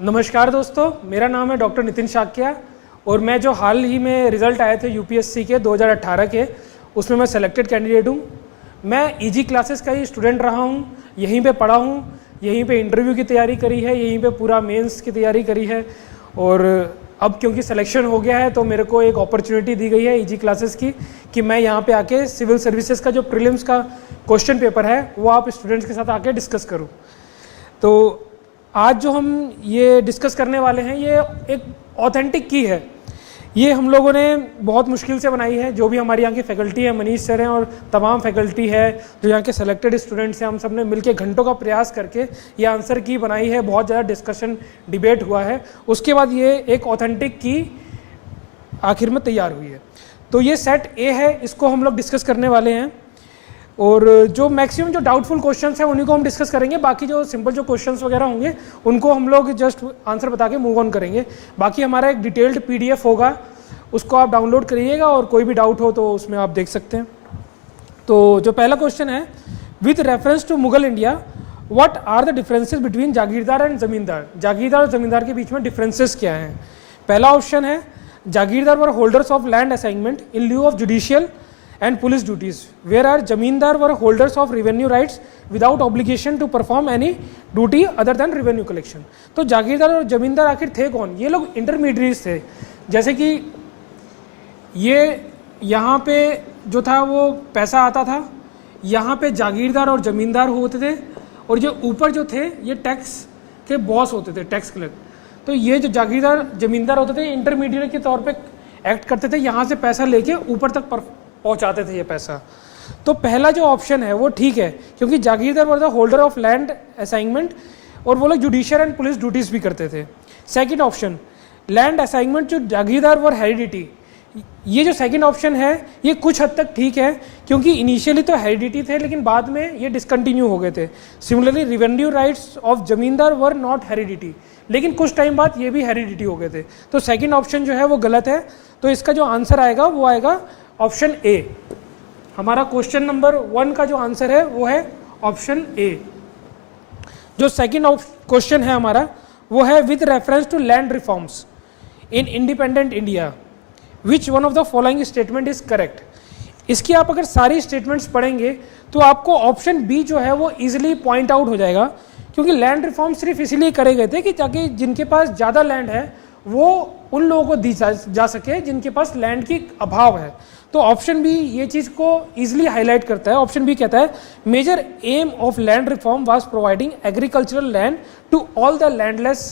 नमस्कार दोस्तों, मेरा नाम है डॉक्टर नितिन शाक्या और मैं जो हाल ही में रिज़ल्ट आए थे यूपीएससी के 2018 के, उसमें मैं सेलेक्टेड कैंडिडेट हूँ। मैं ईजी क्लासेस का ही स्टूडेंट रहा हूँ, यहीं पे पढ़ा हूँ, यहीं पे इंटरव्यू की तैयारी करी है, यहीं पे पूरा मेंस की तैयारी करी है और अब क्योंकि सिलेक्शन हो गया है तो मेरे को एक अपॉर्चुनिटी दी गई है ईजी क्लासेस की कि मैं यहाँ पे आके सिविल सर्विसेज का जो प्रीलिम्स का क्वेश्चन पेपर है वो आप स्टूडेंट्स के साथ आके डिस्कस करूँ। तो आज जो हम ये डिस्कस करने वाले हैं ये एक ऑथेंटिक की है। ये हम लोगों ने बहुत मुश्किल से बनाई है। जो भी हमारी यहाँ की फैकल्टी है, मनीष सर हैं और तमाम फैकल्टी है, जो यहाँ के सेलेक्टेड स्टूडेंट्स हैं, हम सब ने मिलकर घंटों का प्रयास करके ये आंसर की बनाई है। बहुत ज़्यादा डिस्कशन डिबेट हुआ है, उसके बाद ये एक ऑथेंटिक की आखिर में तैयार हुई है। तो ये सेट ए है, इसको हम लोग डिस्कस करने वाले हैं और जो मैक्सिमम जो डाउटफुल क्वेश्चंस हैं उन्हीं को हम डिस्कस करेंगे। बाकी जो सिंपल जो क्वेश्चंस वगैरह होंगे उनको हम लोग जस्ट आंसर बता के मूव ऑन करेंगे। बाकी हमारा एक डिटेल्ड पीडीएफ होगा, उसको आप डाउनलोड करिएगा और कोई भी डाउट हो तो उसमें आप देख सकते हैं। तो जो पहला क्वेश्चन है, with reference to Mughal India what are the differences between jagirdar and zamindar. Jagirdar और जमींदार के बीच में डिफरेंसेस क्या हैं। पहला ऑप्शन है, jagirdar were holders of land assignment in lieu of judicial and police duties, whereas zamindar were holders of revenue rights without obligation to perform any duty other than revenue collection। तो जागीरदार और जमींदार आखिर थे कौन? ये लोग इंटरमीडिएट्स थे। जैसे कि ये यहाँ पे जो था वो पैसा आता था, यहाँ पे जागीरदार और जमींदार होते थे और जो ऊपर जो थे ये टैक्स के बॉस होते थे, टैक्स कलेक्ट। तो ये जो जागीरदार जमींदार होते थे इंटरमीडिएट के तौर पे एक्ट करते थे, यहाँ से पैसा लेके ऊपर तक पहुंचाते थे ये पैसा। तो पहला जो ऑप्शन है वो ठीक है, क्योंकि jagirdar were the holder of land assignment और वो लोग जुडिशियल एंड पुलिस ड्यूटीज भी करते थे। सेकंड ऑप्शन, लैंड असाइनमेंट जो जागीरदार वर हेरिडिटी, ये जो सेकंड ऑप्शन है ये कुछ हद तक ठीक है, क्योंकि इनिशियली तो हेरिडिटी थे लेकिन बाद में ये डिसकंटिन्यू हो गए थे। सिमिलरली रिवेन्यू राइट्स ऑफ जमींदार वर नॉट हेरिडिटी, लेकिन कुछ टाइम बाद ये भी हेरिडिटी हो गए थे। तो सेकंड ऑप्शन जो है वो गलत है। तो इसका जो आंसर आएगा वो आएगा ऑप्शन ए। हमारा क्वेश्चन नंबर 1 का जो आंसर है वो है ऑप्शन ए। जो सेकंड क्वेश्चन है हमारा वो है, with reference to land reforms in independent India which one of the following statement is correct. इसकी आप अगर सारी स्टेटमेंट्स पढ़ेंगे तो आपको ऑप्शन बी जो है वो इजिली पॉइंट आउट हो जाएगा, क्योंकि लैंड रिफॉर्म सिर्फ इसीलिए करे गए थे कि ताकि जिनके पास ज़्यादा लैंड है वो उन लोगों को दी जा सके जिनके पास लैंड की अभाव है। तो ऑप्शन बी ये चीज़ को इजीली हाईलाइट करता है। ऑप्शन बी कहता है, major aim of land reform was providing agricultural land to all the landless.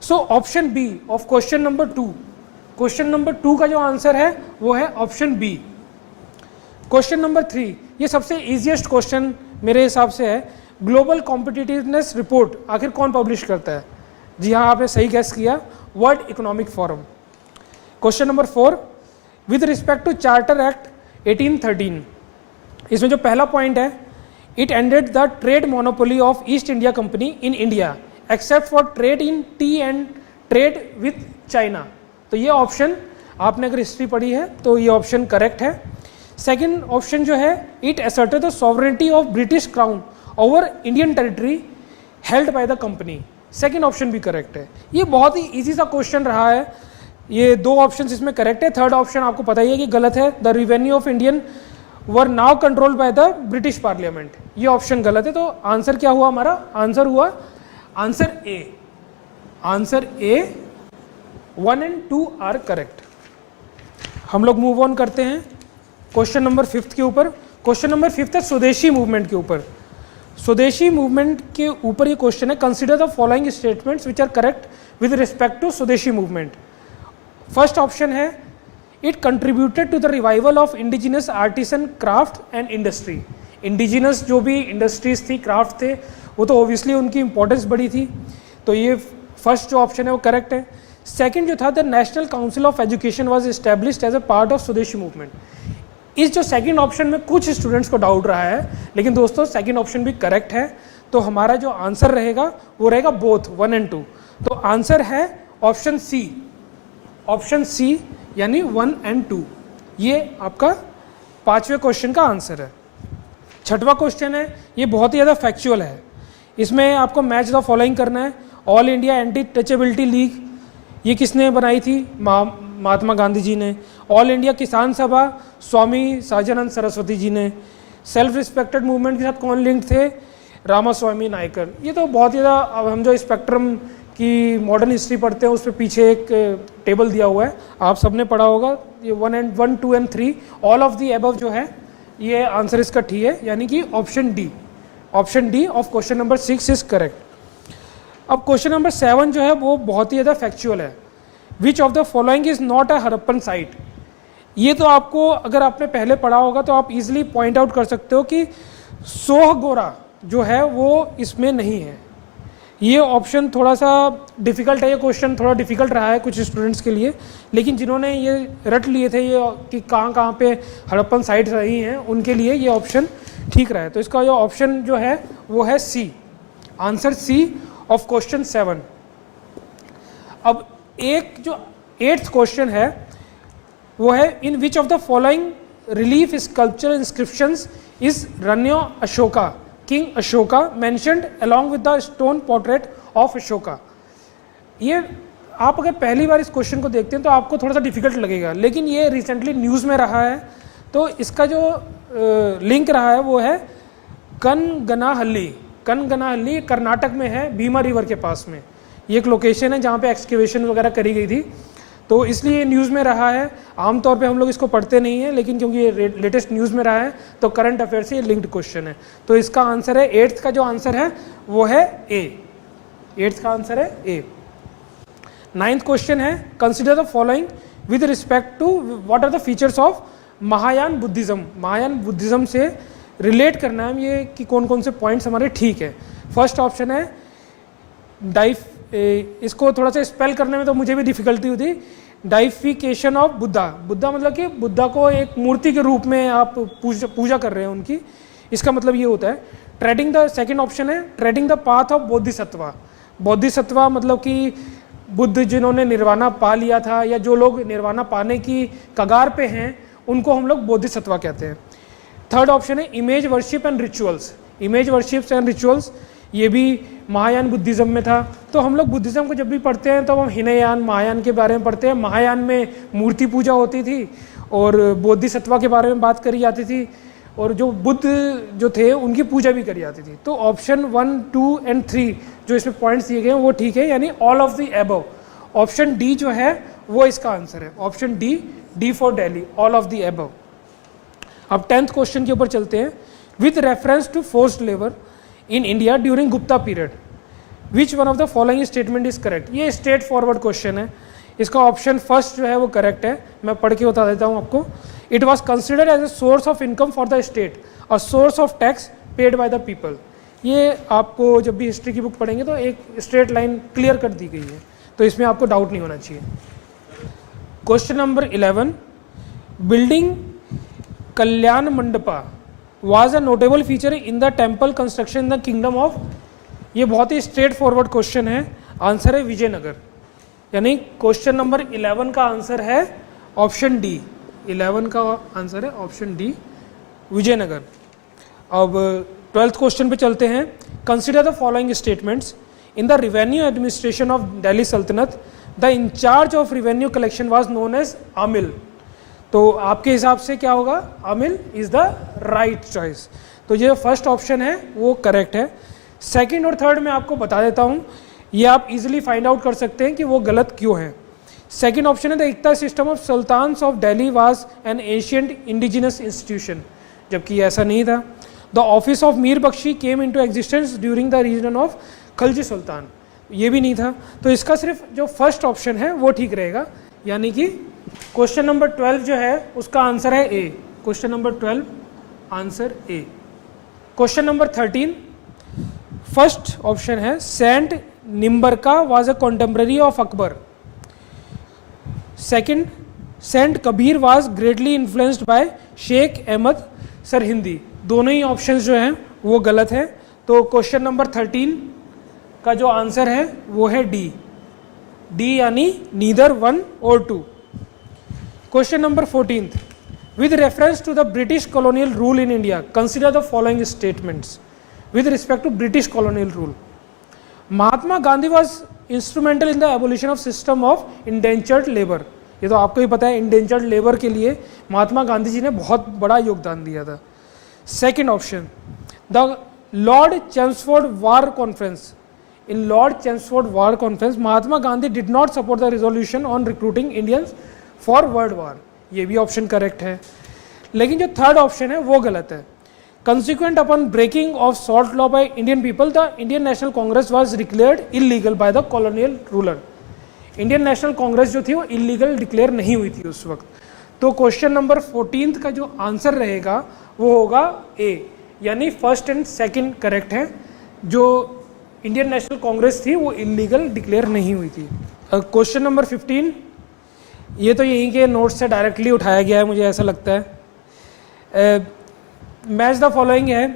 So option B of question number 2, question number 2 का जो आंसर है वो है ऑप्शन बी। क्वेश्चन नंबर 3, ये सबसे इजीएस्ट क्वेश्चन मेरे हिसाब से है, ग्लोबल कॉम्पिटिटिवनेस रिपोर्ट आखिर कौन पब्लिश करता है? जी हाँ, आपने सही गैस किया, World Economic Forum. Question number 4, with respect to charter act 1813, इसमें जो पहला पॉइंट है, it ended the trade monopoly of East India Company in India except for trade in tea and trade with China. तो ये option आपने अगर history पढ़ी है तो ये ऑप्शन करेक्ट है। सेकेंड ऑप्शन जो है, it asserted the sovereignty of British crown over Indian territory held by the company. Second option भी करेक्ट है। ये बहुत ही इजी सा क्वेश्चन रहा है, ये 2 ऑप्शन इसमें करेक्ट है। थर्ड ऑप्शन आपको पता ही है कि गलत है, the revenue of Indian were now controlled by the British Parliament, ये ऑप्शन गलत है। तो आंसर क्या हुआ हमारा? आंसर हुआ answer A. Answer A 1 and 2 are correct. हम लोग मूव ऑन करते हैं क्वेश्चन नंबर 5 के ऊपर। क्वेश्चन नंबर 5 है स्वदेशी मूवमेंट के ऊपर। स्वदेशी मूवमेंट के ऊपर ये क्वेश्चन है, consider the following statements which are correct with respect to Swadeshi movement. First option है, it contributed to the revival of indigenous artisan craft and industry. Indigenous जो भी इंडस्ट्रीज थी, क्राफ्ट थे, वो तो ऑब्वियसली उनकी इंपॉर्टेंस बड़ी थी। तो ये फर्स्ट जो ऑप्शन है वो करेक्ट है। सेकेंड जो था, the National Council of Education was established as a part of Swadeshi movement. इस जो सेकंड ऑप्शन में कुछ स्टूडेंट्स को डाउट रहा है, लेकिन दोस्तों सेकंड ऑप्शन भी करेक्ट है। तो हमारा जो आंसर रहेगा वो रहेगा बोथ 1 and 2। तो आंसर है ऑप्शन सी। ऑप्शन सी यानी 1 and 2, ये आपका 5वें क्वेश्चन का आंसर है। छठवां क्वेश्चन है, ये बहुत ही ज़्यादा फैक्चुअल है। इसमें आपको मैच द फॉलोइंग करना है all India anti touchability league ये किसने बनाई थी? महात्मा गांधी जी ने। ऑल इंडिया किसान सभा स्वामी सहजानंद सरस्वती जी ने। सेल्फ रिस्पेक्टेड मूवमेंट के साथ कौन लिंक थे? रामास्वामी नायकर। ये तो बहुत ही ज़्यादा, अब हम जो स्पेक्ट्रम की मॉडर्न हिस्ट्री पढ़ते हैं उस पर पीछे एक टेबल दिया हुआ है, आप सबने पढ़ा होगा। ये 1, 2 and 3 all of the above जो है ये आंसर इसका ठीक है, यानी कि option D of question number 6 is correct. अब क्वेश्चन नंबर 7 जो है वो बहुत ही ज़्यादा फैक्चुअल है। विच of the following is not a Harappan site. ये तो आपको, अगर आपने पहले पढ़ा होगा तो आप इजीली पॉइंट आउट कर सकते हो कि सोहगोरा जो है वो इसमें नहीं है। ये ऑप्शन थोड़ा सा डिफ़िकल्ट है, ये क्वेश्चन थोड़ा डिफ़िकल्ट रहा है कुछ स्टूडेंट्स के लिए, लेकिन जिन्होंने ये रट लिए थे ये कि कहाँ पे हड़प्पन साइट्स रही हैं उनके लिए ये ऑप्शन ठीक रहा है। तो इसका जो ऑप्शन जो है वो है C, answer C of question 7। अब एक जो 8th क्वेश्चन है वो है in which of the following relief sculpture inscriptions is Ranyo Ashoka king Ashoka mentioned along with the stone portrait of Ashoka. ये आप अगर पहली बार इस क्वेश्चन को देखते हैं तो आपको थोड़ा सा डिफिकल्ट लगेगा, लेकिन ये रिसेंटली न्यूज़ में रहा है। तो इसका जो लिंक रहा है वो है कनगनाहल्ली कर्नाटक में है, भीमा रिवर के पास में। ये एक लोकेशन है जहाँ पे एक्सकेवेशन वगैरह करी गई थी, तो इसलिए न्यूज़ में रहा है। आमतौर पे हम लोग इसको पढ़ते नहीं हैं, लेकिन क्योंकि ये लेटेस्ट न्यूज़ में रहा है तो करंट अफेयर से ये लिंक्ड क्वेश्चन है। तो इसका आंसर है 8th का जो आंसर है वो है ए, 8th का आंसर है ए। 9th क्वेश्चन है consider the following with respect to what are the features of Mahayana Buddhism. Mahayana Buddhism से रिलेट करना है ये कि कौन कौन से पॉइंट्स हमारे ठीक है। फर्स्ट ऑप्शन है इसको थोड़ा सा स्पेल करने में तो मुझे भी डिफिकल्टी हुई थी, डाइफिकेशन ऑफ बुद्धा। बुद्धा मतलब कि बुद्धा को एक मूर्ति के रूप में आप पूजा कर रहे हैं उनकी, इसका मतलब ये होता है। ट्रेडिंग द सेकंड ऑप्शन है trading the path of Bodhisattva. Bodhisattva मतलब कि बुद्ध जिन्होंने निर्वाणा पा लिया था या जो लोग निर्वाणा पाने की कगार पे हैं उनको हम लोग बोधिसत्वा कहते हैं। थर्ड ऑप्शन है image worship and rituals. Image worships and rituals ये भी महायान बुद्धिज्म में था। तो हम लोग बुद्धिज्म को जब भी पढ़ते हैं तो हम हिनयान महायान के बारे में पढ़ते हैं। महायान में मूर्ति पूजा होती थी और बोधिसत्वा के बारे में बात करी जाती थी, और जो बुद्ध जो थे उनकी पूजा भी करी जाती थी। तो ऑप्शन 1, 2 and 3 जो इसमें पॉइंट्स दिए गए हैं वो ठीक है, यानी all of the above. Option D जो है वो इसका आंसर है, option D for Delhi, all of the above. अब 10th क्वेश्चन के ऊपर चलते हैं। With reference to forced labour in India during Gupta period which one of the following statement is correct. ये स्ट्रेट फॉरवर्ड क्वेश्चन है, इसका ऑप्शन फर्स्ट जो है वो करेक्ट है। मैं पढ़ के बता देता हूँ आपको। It was considered as a source of income for the state, a source of tax paid by the people. ये आपको जब भी हिस्ट्री की बुक पढ़ेंगे तो एक स्ट्रेट लाइन क्लियर कर दी गई है, तो इसमें आपको डाउट नहीं होना चाहिए। Question number 11, building Kalyan mandapa was a notable feature in the temple construction in the kingdom of। ये बहुत ही स्ट्रेट फॉरवर्ड क्वेश्चन है, आंसर है विजयनगर, यानी क्वेश्चन नंबर 11 का आंसर है ऑप्शन डी। 11 का आंसर है ऑप्शन डी, विजयनगर। अब 12th क्वेश्चन पे चलते हैं। Consider the following statements in the revenue administration of Delhi sultanate the in charge of revenue collection was known as amil. तो आपके हिसाब से क्या होगा? आमिल इज द राइट चॉइस। तो ये फर्स्ट ऑप्शन है वो करेक्ट है। सेकंड और थर्ड में आपको बता देता हूँ, ये आप इजीली फाइंड आउट कर सकते हैं कि वो गलत क्यों है। सेकंड ऑप्शन है the iqta system of sultans of Delhi was an ancient indigenous institution, जबकि ऐसा नहीं था। The office of Mir Bakhshi came into existence during the region of Khalji sultan, ये भी नहीं था। तो इसका सिर्फ जो फर्स्ट ऑप्शन है वो ठीक रहेगा, यानी कि क्वेश्चन नंबर 12 जो है उसका आंसर है A. Question number 12 answer A. Question number 13 first option है saint Nimbarka was a contemporary of Akbar. Second saint Kabir was greatly influenced by Sheikh Ahmad Sirhindi. दोनों ही ऑप्शंस जो हैं वो गलत हैं। तो क्वेश्चन नंबर 13 का जो आंसर है वो है डी, यानी नीदर 1 और 2। Question number 14 with reference to the British colonial rule in India consider the following statements with respect to British colonial rule. Mahatma Gandhi was instrumental in the abolition of system of indentured labour. ये तो आपको ही पता है, indentured labour के लिए महात्मा गांधी जी ने बहुत बड़ा योगदान दिया था। Second option, the Lord Chelmsford war conference. In Lord Chelmsford war conference Mahatma Gandhi did not support the resolution on recruiting Indians for world war. ये भी ऑप्शन करेक्ट है। लेकिन जो थर्ड ऑप्शन है वो गलत है। Consequent upon breaking of salt law by Indian people, the Indian National Congress was declared illegal by the colonial ruler. Indian National Congress जो थी वो illegal डिक्लेयर नहीं हुई थी उस वक्त। तो क्वेश्चन नंबर 14 का जो आंसर रहेगा वो होगा ए, यानी फर्स्ट एंड सेकंड करेक्ट है। जो इंडियन नेशनल कांग्रेस थी वो इलीगल डिक्लेयर नहीं हुई थी। क्वेश्चन नंबर 15, ये तो यहीं के नोट से डायरेक्टली उठाया गया है, मुझे ऐसा लगता है। मैच द फॉलोइंग है,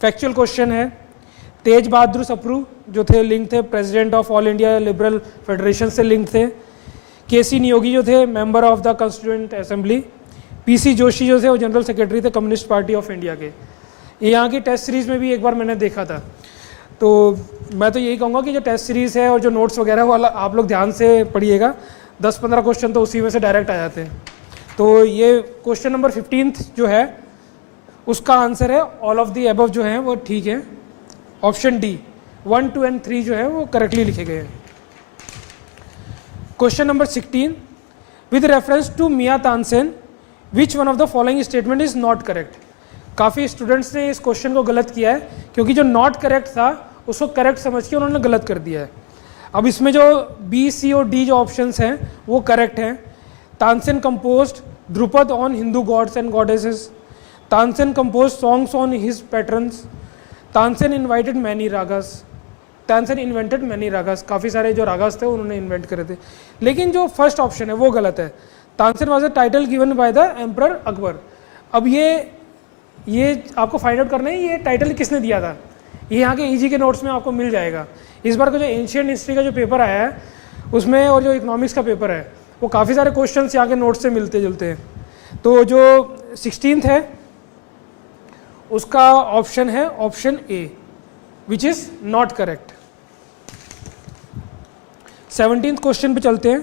फैक्चुअल क्वेश्चन है। तेज बहादुर सप्रू जो थे लिंक थे, president of all India liberal federation से लिंक थे। केसी नियोगी जो थे member of the constituent assembly. PC Joshi जो थे वो जनरल सेक्रेटरी थे कम्युनिस्ट पार्टी ऑफ इंडिया के। ये यहाँ की टेस्ट सीरीज़ में भी एक बार मैंने देखा था। तो मैं तो यही कहूँगा कि जो टेस्ट सीरीज़ है और जो नोट्स वगैरह वो आप लोग ध्यान से पढ़िएगा। 10-15 क्वेश्चन तो उसी में से डायरेक्ट आ जाते हैं। तो ये क्वेश्चन नंबर 15 जो है उसका आंसर है ऑल ऑफ दी अबव जो है वो ठीक है। ऑप्शन डी 1, 2 एंड 3 जो है वो करेक्टली लिखे गए हैं। Question number 16, with reference to Miyan Tansen which one of the following statement is not correct. काफ़ी स्टूडेंट्स ने इस क्वेश्चन को गलत किया है क्योंकि जो नॉट करेक्ट था उसको करेक्ट समझ के उन्होंने गलत कर दिया है। अब इसमें जो बी, सी और डी जो ऑप्शंस हैं वो करेक्ट हैं। Tansen composed Dhrupad on Hindu gods and goddesses. Tansen composed songs on his patrons. Tansen invited many ragas. Tansen invented many ragas. काफ़ी सारे जो रागास थे उन्होंने इन्वेंट करे थे। लेकिन जो फर्स्ट ऑप्शन है वो गलत है। Tansen was a title given by the emperor Akbar. अब ये आपको फाइंड आउट करना है ये टाइटल किसने दिया था। ये यहाँ के ईजी के नोट्स में आपको मिल जाएगा। इस बार का जो एंशियंट हिस्ट्री का जो पेपर आया है उसमें और जो इकोनॉमिक्स का पेपर है वो काफ़ी सारे क्वेश्चन यहाँ के नोट्स से मिलते जुलते हैं। तो जो 16th है उसका ऑप्शन है option A which is not correct. 17th question पे चलते हैं।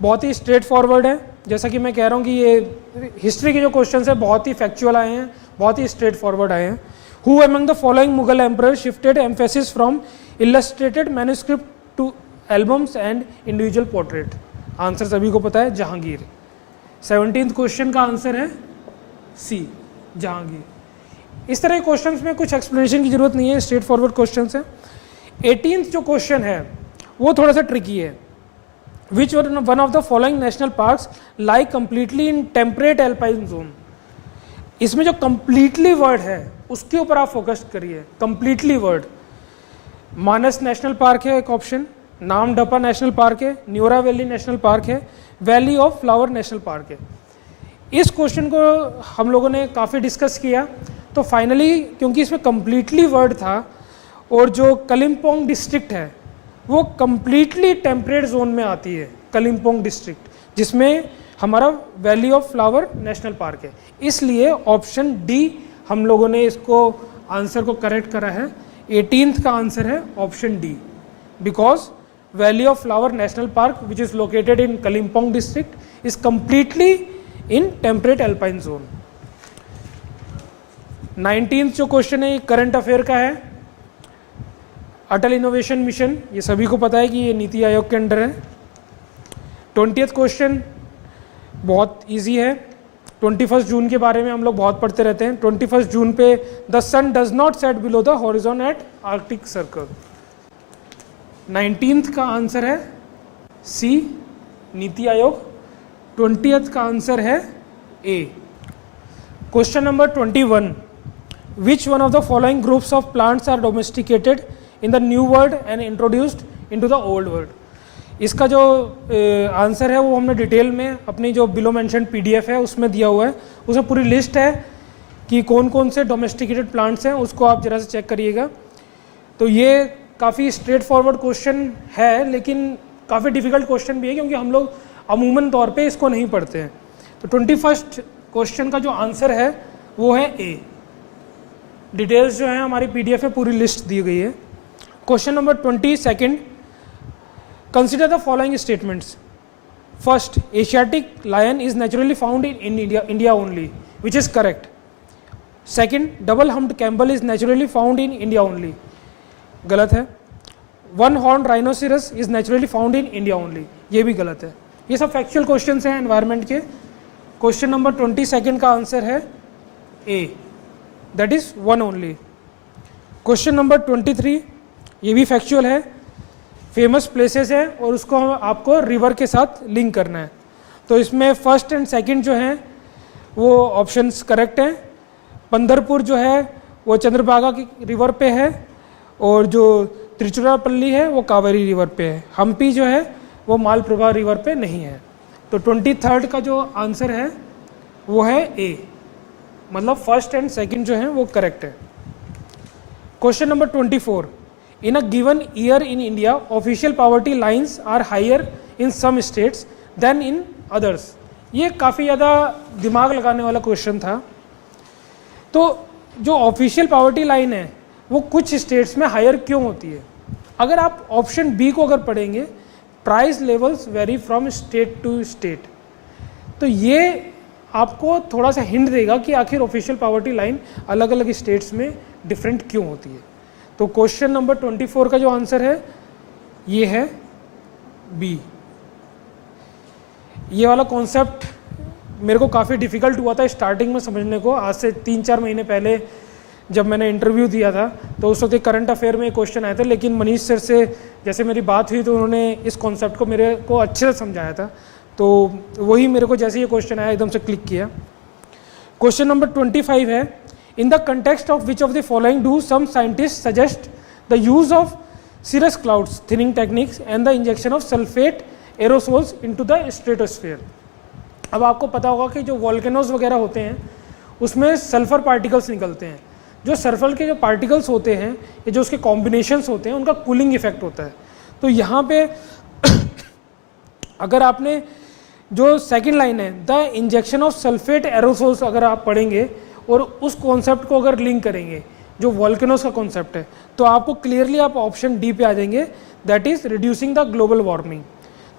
बहुत ही स्ट्रेट फॉरवर्ड है, जैसा कि मैं कह रहा हूँ कि ये हिस्ट्री के जो क्वेश्चन है बहुत ही फैक्चुअल आए हैं, बहुत ही स्ट्रेट फॉरवर्ड आए हैं। Who among the following Mughal emperor shifted emphasis from illustrated manuscript to albums and individual portrait. Answer सभी को पता है, जहांगीर। 17th क्वेश्चन का आंसर है सी, जहांगीर। इस तरह के क्वेश्चंस में कुछ एक्सप्लेनेशन की जरूरत नहीं है, स्ट्रेट फॉरवर्ड क्वेश्चंस है। 18th जो क्वेश्चन है वो थोड़ा सा ट्रिकी है। विच one of the following national parks lie completely in temperate alpine zone. इसमें जो कंप्लीटली वर्ड है उसके ऊपर आप फोकस करिए। कंप्लीटली वर्ड, मानस नेशनल पार्क है एक ऑप्शन, नामदफा नेशनल पार्क है, न्योरा वैली नेशनल पार्क है, valley of flower national park है। इस क्वेश्चन को हम लोगों ने काफ़ी डिस्कस किया, तो फाइनली क्योंकि इसमें कंप्लीटली वर्ड था और जो कलिम्पोंग डिस्ट्रिक्ट है वो कंप्लीटली टेम्परेट जोन में आती है, कलिम्पोंग डिस्ट्रिक्ट, जिसमें हमारा valley of flower national park है। इसलिए ऑप्शन डी हम लोगों ने इसको आंसर को करेक्ट करा है। 18th का आंसर है option D, because valley of flower national park which is located in Kalimpong district is completely in temperate alpine zone. 19th जो क्वेश्चन है करंट अफेयर का है। अटल इनोवेशन मिशन, ये सभी को पता है कि ये नीति आयोग के अंडर है। 20th क्वेश्चन बहुत इजी है। 21 जून के बारे में हम लोग बहुत पढ़ते रहते हैं। 21 जून पे the sun does not set below the horizon at Arctic circle. 19th का आंसर है सी, नीति आयोग। 20th का आंसर है A. Question number 21, which one of the following groups of plants are domesticated in the new world and introduced into the old world. इसका जो answer है वो हमने detail में अपनी जो बिलो मेंशन पीडीएफ है उसमें दिया हुआ है। उसमें पूरी लिस्ट है कि कौन कौन से डोमेस्टिकेटेड प्लांट्स हैं, उसको आप जरा से चेक करिएगा। तो ये काफ़ी स्ट्रेट फॉरवर्ड क्वेश्चन है, लेकिन काफ़ी डिफिकल्ट क्वेश्चन भी है क्योंकि हम लोग अमूमन तौर पे इसको नहीं पढ़ते हैं। तो 21st क्वेश्चन का जो आंसर है वो है ए। डिटेल्स जो है हमारी पीडीएफ में पूरी लिस्ट दी गई है। Question number 22, consider the following statements. First, Asiatic lion is naturally found in India only, which is correct. Second, double humped camel is naturally found in India only, गलत है. One horn rhinoceros is naturally found in India only, ये भी गलत है. ये सब factual questions हैं environment के. क्वेश्चन नंबर 22 का आंसर है A, that is one only. Question number 23, ये भी फैक्चुअल है. फेमस प्लेसेस है और उसको आपको रिवर के साथ लिंक करना है. तो इसमें फर्स्ट एंड सेकंड जो हैं वो ऑप्शंस करेक्ट हैं. पंदरपुर जो है वो चंद्रभागा की रिवर पे है और जो त्रिचुरापल्ली है वो कावेरी रिवर पे है. हम्पी जो है वो मालप्रभा रिवर पे नहीं है. तो 23 का जो आंसर है वो है ए, मतलब फर्स्ट एंड सेकंड जो है वो करेक्ट है. Question number 24, in a given year in India official poverty lines are higher in some states than in others. ये काफ़ी ज़्यादा दिमाग लगाने वाला क्वेश्चन था. तो जो ऑफिशियल पॉवर्टी लाइन है वो कुछ स्टेट्स में हायर क्यों होती है? अगर आप ऑप्शन बी को अगर पढ़ेंगे, price levels vary from state to state, तो ये आपको थोड़ा सा हिंट देगा कि आखिर ऑफिशियल पॉवर्टी लाइन अलग अलग स्टेट्स में डिफरेंट क्यों होती है. तो क्वेश्चन नंबर 24 का जो आंसर है ये है बी. ये वाला कॉन्सेप्ट मेरे को काफ़ी डिफ़िकल्ट हुआ था स्टार्टिंग में समझने को. आज से 3-4 महीने पहले जब मैंने इंटरव्यू दिया था तो उस वक्त एक करंट अफेयर में क्वेश्चन आया था, लेकिन मनीष सर से जैसे मेरी बात हुई तो उन्होंने इस कॉन्सेप्ट को मेरे को अच्छे से समझाया था. तो वही मेरे को जैसे ये क्वेश्चन आया एकदम से क्लिक किया. क्वेश्चन नंबर 25 है, in the context of which of the following do some scientist suggest the use of cirrus clouds thinning techniques and the injection of sulfate aerosols into the stratosphere. अब आपको पता होगा कि जो volcanoes वगैरह होते हैं उसमें सल्फर पार्टिकल्स निकलते हैं. जो सल्फर के जो पार्टिकल्स होते हैं ये जो उसके कॉम्बिनेशंस होते हैं उनका कूलिंग इफेक्ट होता है. तो यहाँ पे अगर आपने जो सेकंड लाइन है the injection of sulphate aerosols अगर आप पढ़ेंगे और उस कॉन्सेप्ट को अगर लिंक करेंगे जो वॉल्केनोज का कॉन्सेप्ट है, तो आपको क्लियरली आप ऑप्शन डी पे आ जाएंगे, that is reducing the global warming.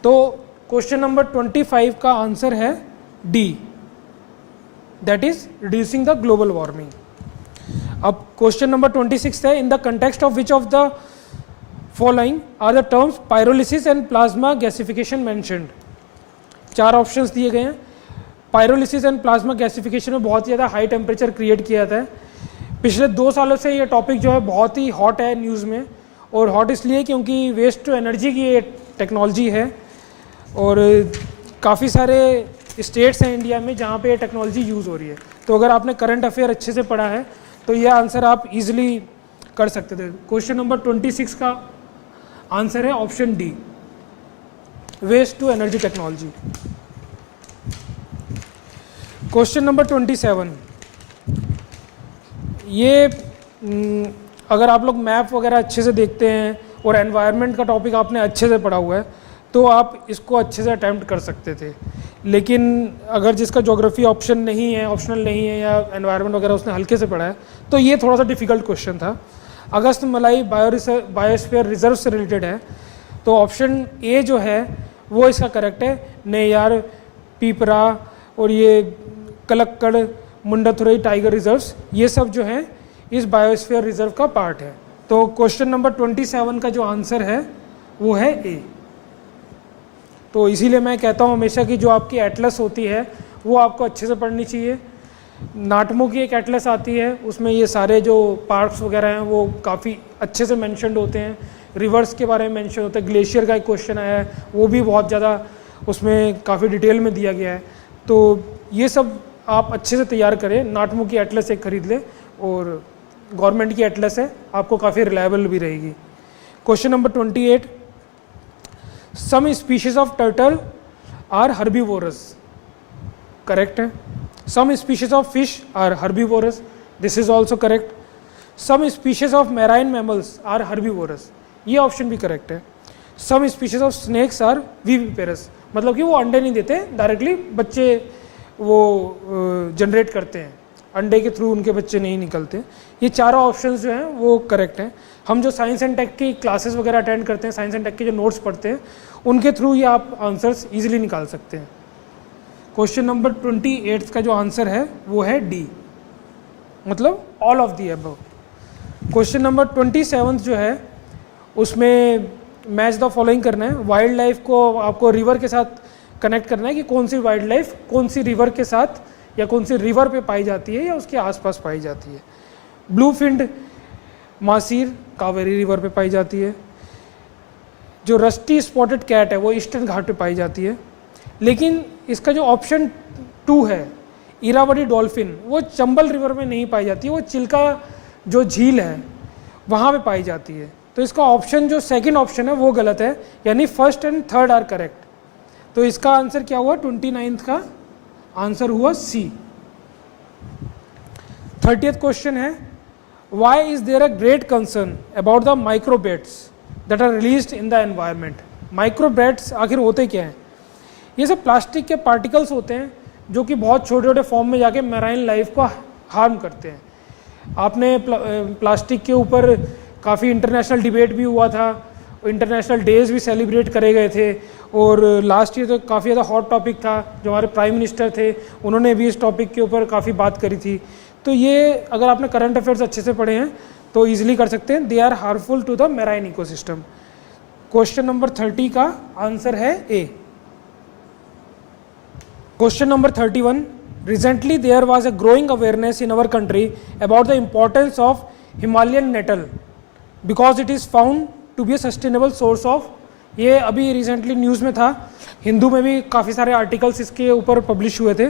तो क्वेश्चन नंबर 25 का आंसर है D, that is reducing the global warming. अब क्वेश्चन नंबर 26 है, in the context of which of the following are the terms pyrolysis and plasma gasification mentioned. 4 options दिए गए हैं. Pyrolysis and plasma gasification में बहुत ज़्यादा high temperature create किया जाता है. पिछले 2 सालों से ये टॉपिक जो है बहुत ही हॉट है न्यूज़ में, और हॉट इसलिए क्योंकि वेस्ट टू एनर्जी की ये टेक्नोलॉजी है और काफ़ी सारे स्टेट्स हैं इंडिया में जहाँ पे ये टेक्नोलॉजी यूज़ हो रही है. तो अगर आपने करंट अफेयर अच्छे से पढ़ा है तो ये आंसर आप इजीली कर सकते थे. क्वेश्चन नंबर 26 का आंसर है option D, waste to energy technology. Question number 27, ये अगर आप लोग मैप वगैरह अच्छे से देखते हैं और एनवायरनमेंट का टॉपिक आपने अच्छे से पढ़ा हुआ है तो आप इसको अच्छे से अटैम्प्ट कर सकते थे. लेकिन अगर जिसका ज्योग्राफी ऑप्शन नहीं है, ऑप्शनल नहीं है, या एनवायरनमेंट वगैरह उसने हल्के से पढ़ा है तो ये थोड़ा सा डिफिकल्ट क्वेश्चन था. अगस्त मलाई बायोस्फीयर रिजर्व से रिलेटेड है, तो ऑप्शन ए जो है वो इसका करेक्ट है. नेयार, पीपरा और ये कलक्कड़, मुंडाथुरई टाइगर रिजर्व्स, ये सब जो हैं इस बायोस्फीयर रिजर्व का पार्ट है. तो क्वेश्चन नंबर 27 का जो आंसर है वो है ए. तो इसीलिए मैं कहता हूँ हमेशा कि जो आपकी एटलस होती है वो आपको अच्छे से पढ़नी चाहिए. नाटमो की एक एटलस आती है, उसमें ये सारे जो पार्क्स वगैरह हैं वो काफ़ी अच्छे से मेंशन्ड होते हैं. रिवर्स के बारे में मेंशन होता है. ग्लेशियर का एक क्वेश्चन आया है वो भी बहुत ज़्यादा उसमें काफ़ी डिटेल में दिया गया है. तो ये सब आप अच्छे से तैयार करें. नाटमो की एटलस एक खरीद लें और गवर्नमेंट की एटलस है, आपको काफ़ी रिलायबल भी रहेगी. Question number 28, some species of turtle are herbivorous, correct है. Some species of fish are herbivorous, this is also correct. Some species of marine mammals are herbivorous, ये ऑप्शन भी करेक्ट है. Some species of snakes are viviparous, मतलब कि वो अंडे नहीं देते, डायरेक्टली बच्चे वो जनरेट करते हैं, अंडे के थ्रू उनके बच्चे नहीं निकलते। ये चारों ऑप्शंस जो हैं वो करेक्ट हैं। हम जो साइंस एंड टेक की क्लासेस वगैरह अटेंड करते हैं, साइंस एंड टेक के जो नोट्स पढ़ते हैं, उनके थ्रू ये आप आंसर्स ईजिली निकाल सकते हैं। क्वेश्चन नंबर 28 का जो आंसर है वो है डी, मतलब all of the above. Question number 27 जो है उसमें मैच द फॉलोइंग करना है। वाइल्ड लाइफ को आपको रिवर के साथ कनेक्ट करना है कि कौन सी वाइल्ड लाइफ कौन सी रिवर के साथ या कौन सी रिवर पे पाई जाती है या उसके आसपास पाई जाती है। ब्लूफिन मासीर कावेरी रिवर पे पाई जाती है। जो रस्टी स्पॉटेड कैट है वो ईस्टर्न घाट पे पाई जाती है। लेकिन इसका जो ऑप्शन 2 है इरावदी डॉल्फिन, वो चंबल रिवर में नहीं पाई जाती है, वो चिल्का जो झील है वहाँ पे पाई जाती है। तो इसका ऑप्शन जो सेकंड ऑप्शन है वो गलत है, यानी first and third are correct. तो इसका आंसर क्या हुआ? 29 का आंसर हुआ सी। 30th क्वेश्चन है, why is there a great concern about the microbeads that are released in the environment. Microbeads आखिर होते क्या हैं? ये सब प्लास्टिक के पार्टिकल्स होते हैं जो कि बहुत छोटे छोटे फॉर्म में जाके मैराइन लाइफ को हार्म करते हैं। आपने प्लास्टिक के ऊपर काफ़ी इंटरनेशनल डिबेट भी हुआ था, इंटरनेशनल डेज भी सेलिब्रेट करे गए थे, और लास्ट ईयर तो काफ़ी ज़्यादा हॉट टॉपिक था। जो हमारे प्राइम मिनिस्टर थे उन्होंने भी इस टॉपिक के ऊपर काफ़ी बात करी थी। तो ये अगर आपने करंट अफेयर्स अच्छे से पढ़े हैं तो ईजिली कर सकते हैं। They are harmful to the marine ecosystem. Question number 30 का आंसर है A. Question number 31, recently there was a growing awareness in our country about the importance of Himalayan nettle because it is found to be a sustainable source of। ये अभी recently news में था, हिंदू में भी काफ़ी सारे articles इसके ऊपर पब्लिश हुए थे।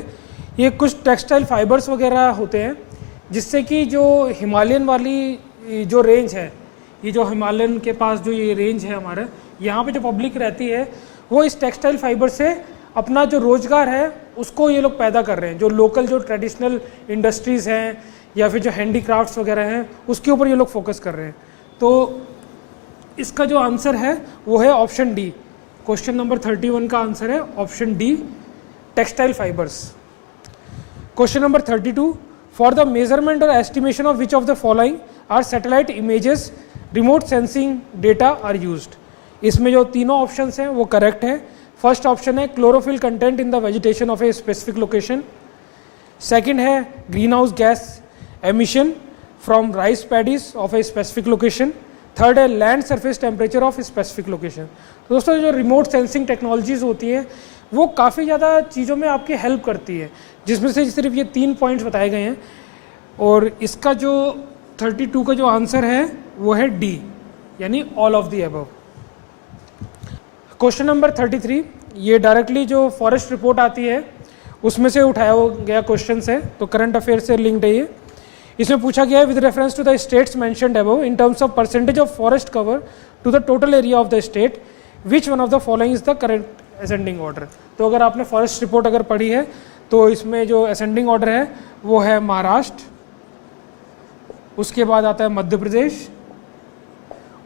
ये कुछ टेक्सटाइल फाइबर्स वगैरह होते हैं जिससे कि जो हिमालयन वाली जो रेंज है, ये जो हिमालयन के पास जो ये रेंज है हमारे यहाँ पे जो पब्लिक रहती है, वो इस टेक्सटाइल फाइबर से अपना जो रोजगार है उसको ये लोग पैदा कर रहे हैं। जो लोकल जो ट्रेडिशनल इंडस्ट्रीज़ हैं या फिर जो हैंडीक्राफ्ट्स वगैरह हैं उसके ऊपर ये लोग फोकस कर रहे हैं। तो इसका जो आंसर है वो है ऑप्शन डी। क्वेश्चन नंबर 31 का आंसर है option D, textile fibres. Question number 32, for the measurement और estimation of which of the following are satellite images remote sensing data are used. इसमें जो तीनों ऑप्शंस हैं वो करेक्ट है। फर्स्ट ऑप्शन है chlorophyll content in the vegetation of a specific location. Second है green house gas emission from rice paddies of a specific location. Third है land surface temperature of specific location. तो दोस्तों जो remote sensing technologies होती हैं वो काफ़ी ज़्यादा चीज़ों में आपकी हेल्प करती है, जिसमें से सिर्फ ये 3 पॉइंट्स बताए गए हैं। और इसका जो 32 का जो आंसर है वो है डी, यानी all of the above. Question number 33, ये डायरेक्टली जो फॉरेस्ट रिपोर्ट आती है उसमें से उठाया गया क्वेश्चन है, तो करंट अफेयर से लिंक्ड है ये। इसमें पूछा गया है with reference to the states mentioned above in terms of percentage of forest cover to the total area of the state, which one of the following is the current ascending order. तो अगर आपने forest report अगर पढ़ी है तो इसमें जो ascending order है वो है महाराष्ट्र, उसके बाद आता है मध्य प्रदेश,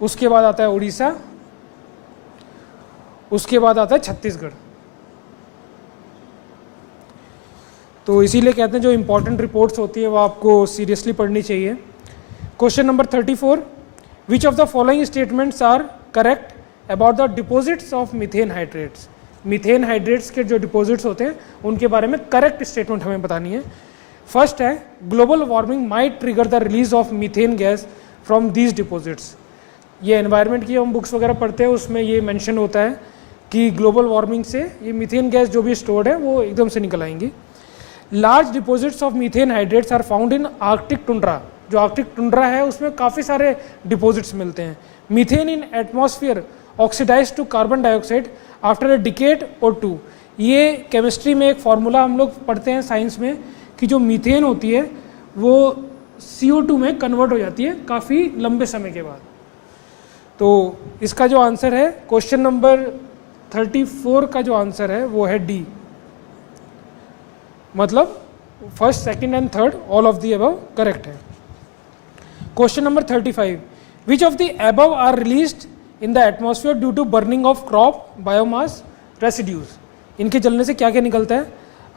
उसके बाद आता है उड़ीसा, उसके बाद आता है छत्तीसगढ़। तो इसीलिए कहते हैं जो इंपॉर्टेंट रिपोर्ट्स होती है वो आपको सीरियसली पढ़नी चाहिए। Question number 34, which of the following statements are correct about the deposits of methane hydrates. Methane hydrates के जो डिपॉजिट्स होते हैं उनके बारे में करेक्ट स्टेटमेंट हमें बतानी है। फर्स्ट है global warming might trigger the release of methane gas from these deposits. ये एनवायरनमेंट की हम बुक्स वगैरह पढ़ते हैं उसमें ये मेंशन होता है कि ग्लोबल वार्मिंग से ये मीथेन गैस जो भी स्टोर्ड है वो एकदम से निकल आएंगी। Large deposits of methane hydrates are found in Arctic tundra. जो आर्कटिक टुंड्रा है उसमें काफ़ी सारे डिपॉजिट्स मिलते हैं। Methane in atmosphere oxidise to carbon dioxide after a decade और 2। ये केमिस्ट्री में एक फार्मूला हम लोग पढ़ते हैं साइंस में कि जो मीथेन होती है वो CO2 में कन्वर्ट हो जाती है काफ़ी लंबे समय के बाद। तो इसका जो आंसर है क्वेश्चन नंबर 34 का जो आंसर है वो है डी, मतलब first second and third all of the above correct है। Question number 35, which of the above are released in the atmosphere due to burning of crop biomass residues. इनके जलने से क्या क्या निकलता है?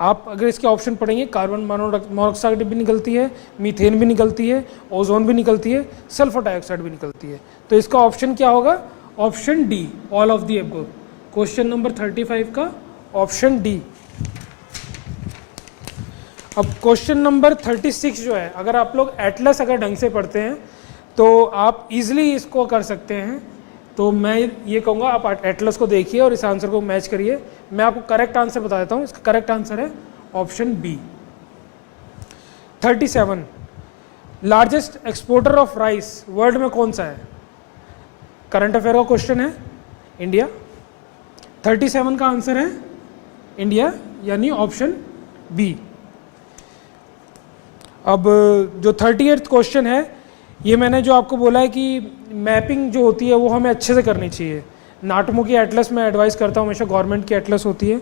आप अगर इसके ऑप्शन पढ़ेंगे कार्बन मोनोऑक्साइड भी निकलती है, मीथेन भी निकलती है, ओजोन भी निकलती है, सल्फर डाइऑक्साइड भी निकलती है। तो इसका ऑप्शन क्या होगा? Option D, all of the above. Question number 35 का ऑप्शन डी। अब क्वेश्चन नंबर 36 जो है, अगर आप लोग एटलस अगर ढंग से पढ़ते हैं तो आप इजीली इसको कर सकते हैं। तो मैं ये कहूँगा आप एटलस को देखिए और इस आंसर को मैच करिए। मैं आपको करेक्ट आंसर बता देता हूँ, इसका करेक्ट आंसर है option B. 37 largest exporter of rice world में कौन सा है? करंट अफेयर का क्वेश्चन है, इंडिया। 37 का आंसर है इंडिया, यानी ऑप्शन बी। अब जो 38 क्वेश्चन है, ये मैंने जो आपको बोला है कि मैपिंग जो होती है वो हमें अच्छे से करनी चाहिए। नाटमो की एटलस मैं एडवाइस करता हूँ, हमेशा गवर्नमेंट की एटलस होती है।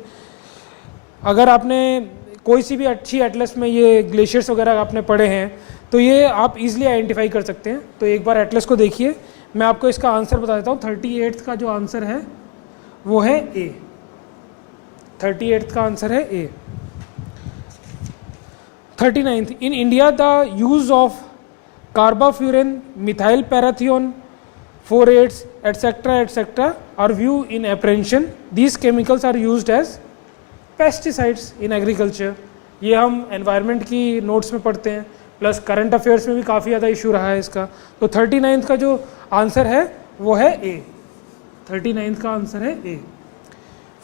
अगर आपने कोई सी भी अच्छी एटलस में ये ग्लेशियर्स वगैरह आपने पढ़े हैं तो ये आप इजीली आइडेंटिफाई कर सकते हैं। तो एक बार एटलस को देखिए, मैं आपको इसका आंसर बता देता हूँ। 38 का जो आंसर है वो है ए। 38 का आंसर है A. 39 in India the use of carbofuran, methyl parathion, phorates etcetera are viewed in apprehension. These chemicals are used as pesticides in agriculture. ये हम एनवायरनमेंट की नोट्स में पढ़ते हैं, प्लस करंट अफेयर्स में भी काफ़ी ज़्यादा इशू रहा है इसका। तो 39 का जो आंसर है वो है ए। 39 का आंसर है ए।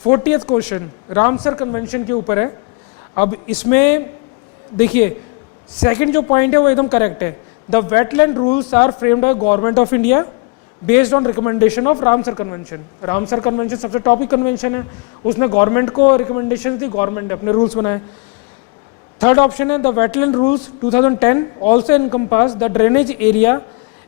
40th क्वेश्चन रामसर कन्वेंशन के ऊपर है। अब इसमें देखिए सेकंड जो पॉइंट है वो एकदम करेक्ट है। The wetland rules are framed by government of India based on recommendation of Ramsar convention. Ramsar convention सबसे टॉपिक कन्वेंशन है, उसने गवर्नमेंट को रिकमेंडेशन दी, गवर्नमेंट ने अपने रूल्स बनाए। थर्ड ऑप्शन है the wetland rules 2010 also encompass the drainage area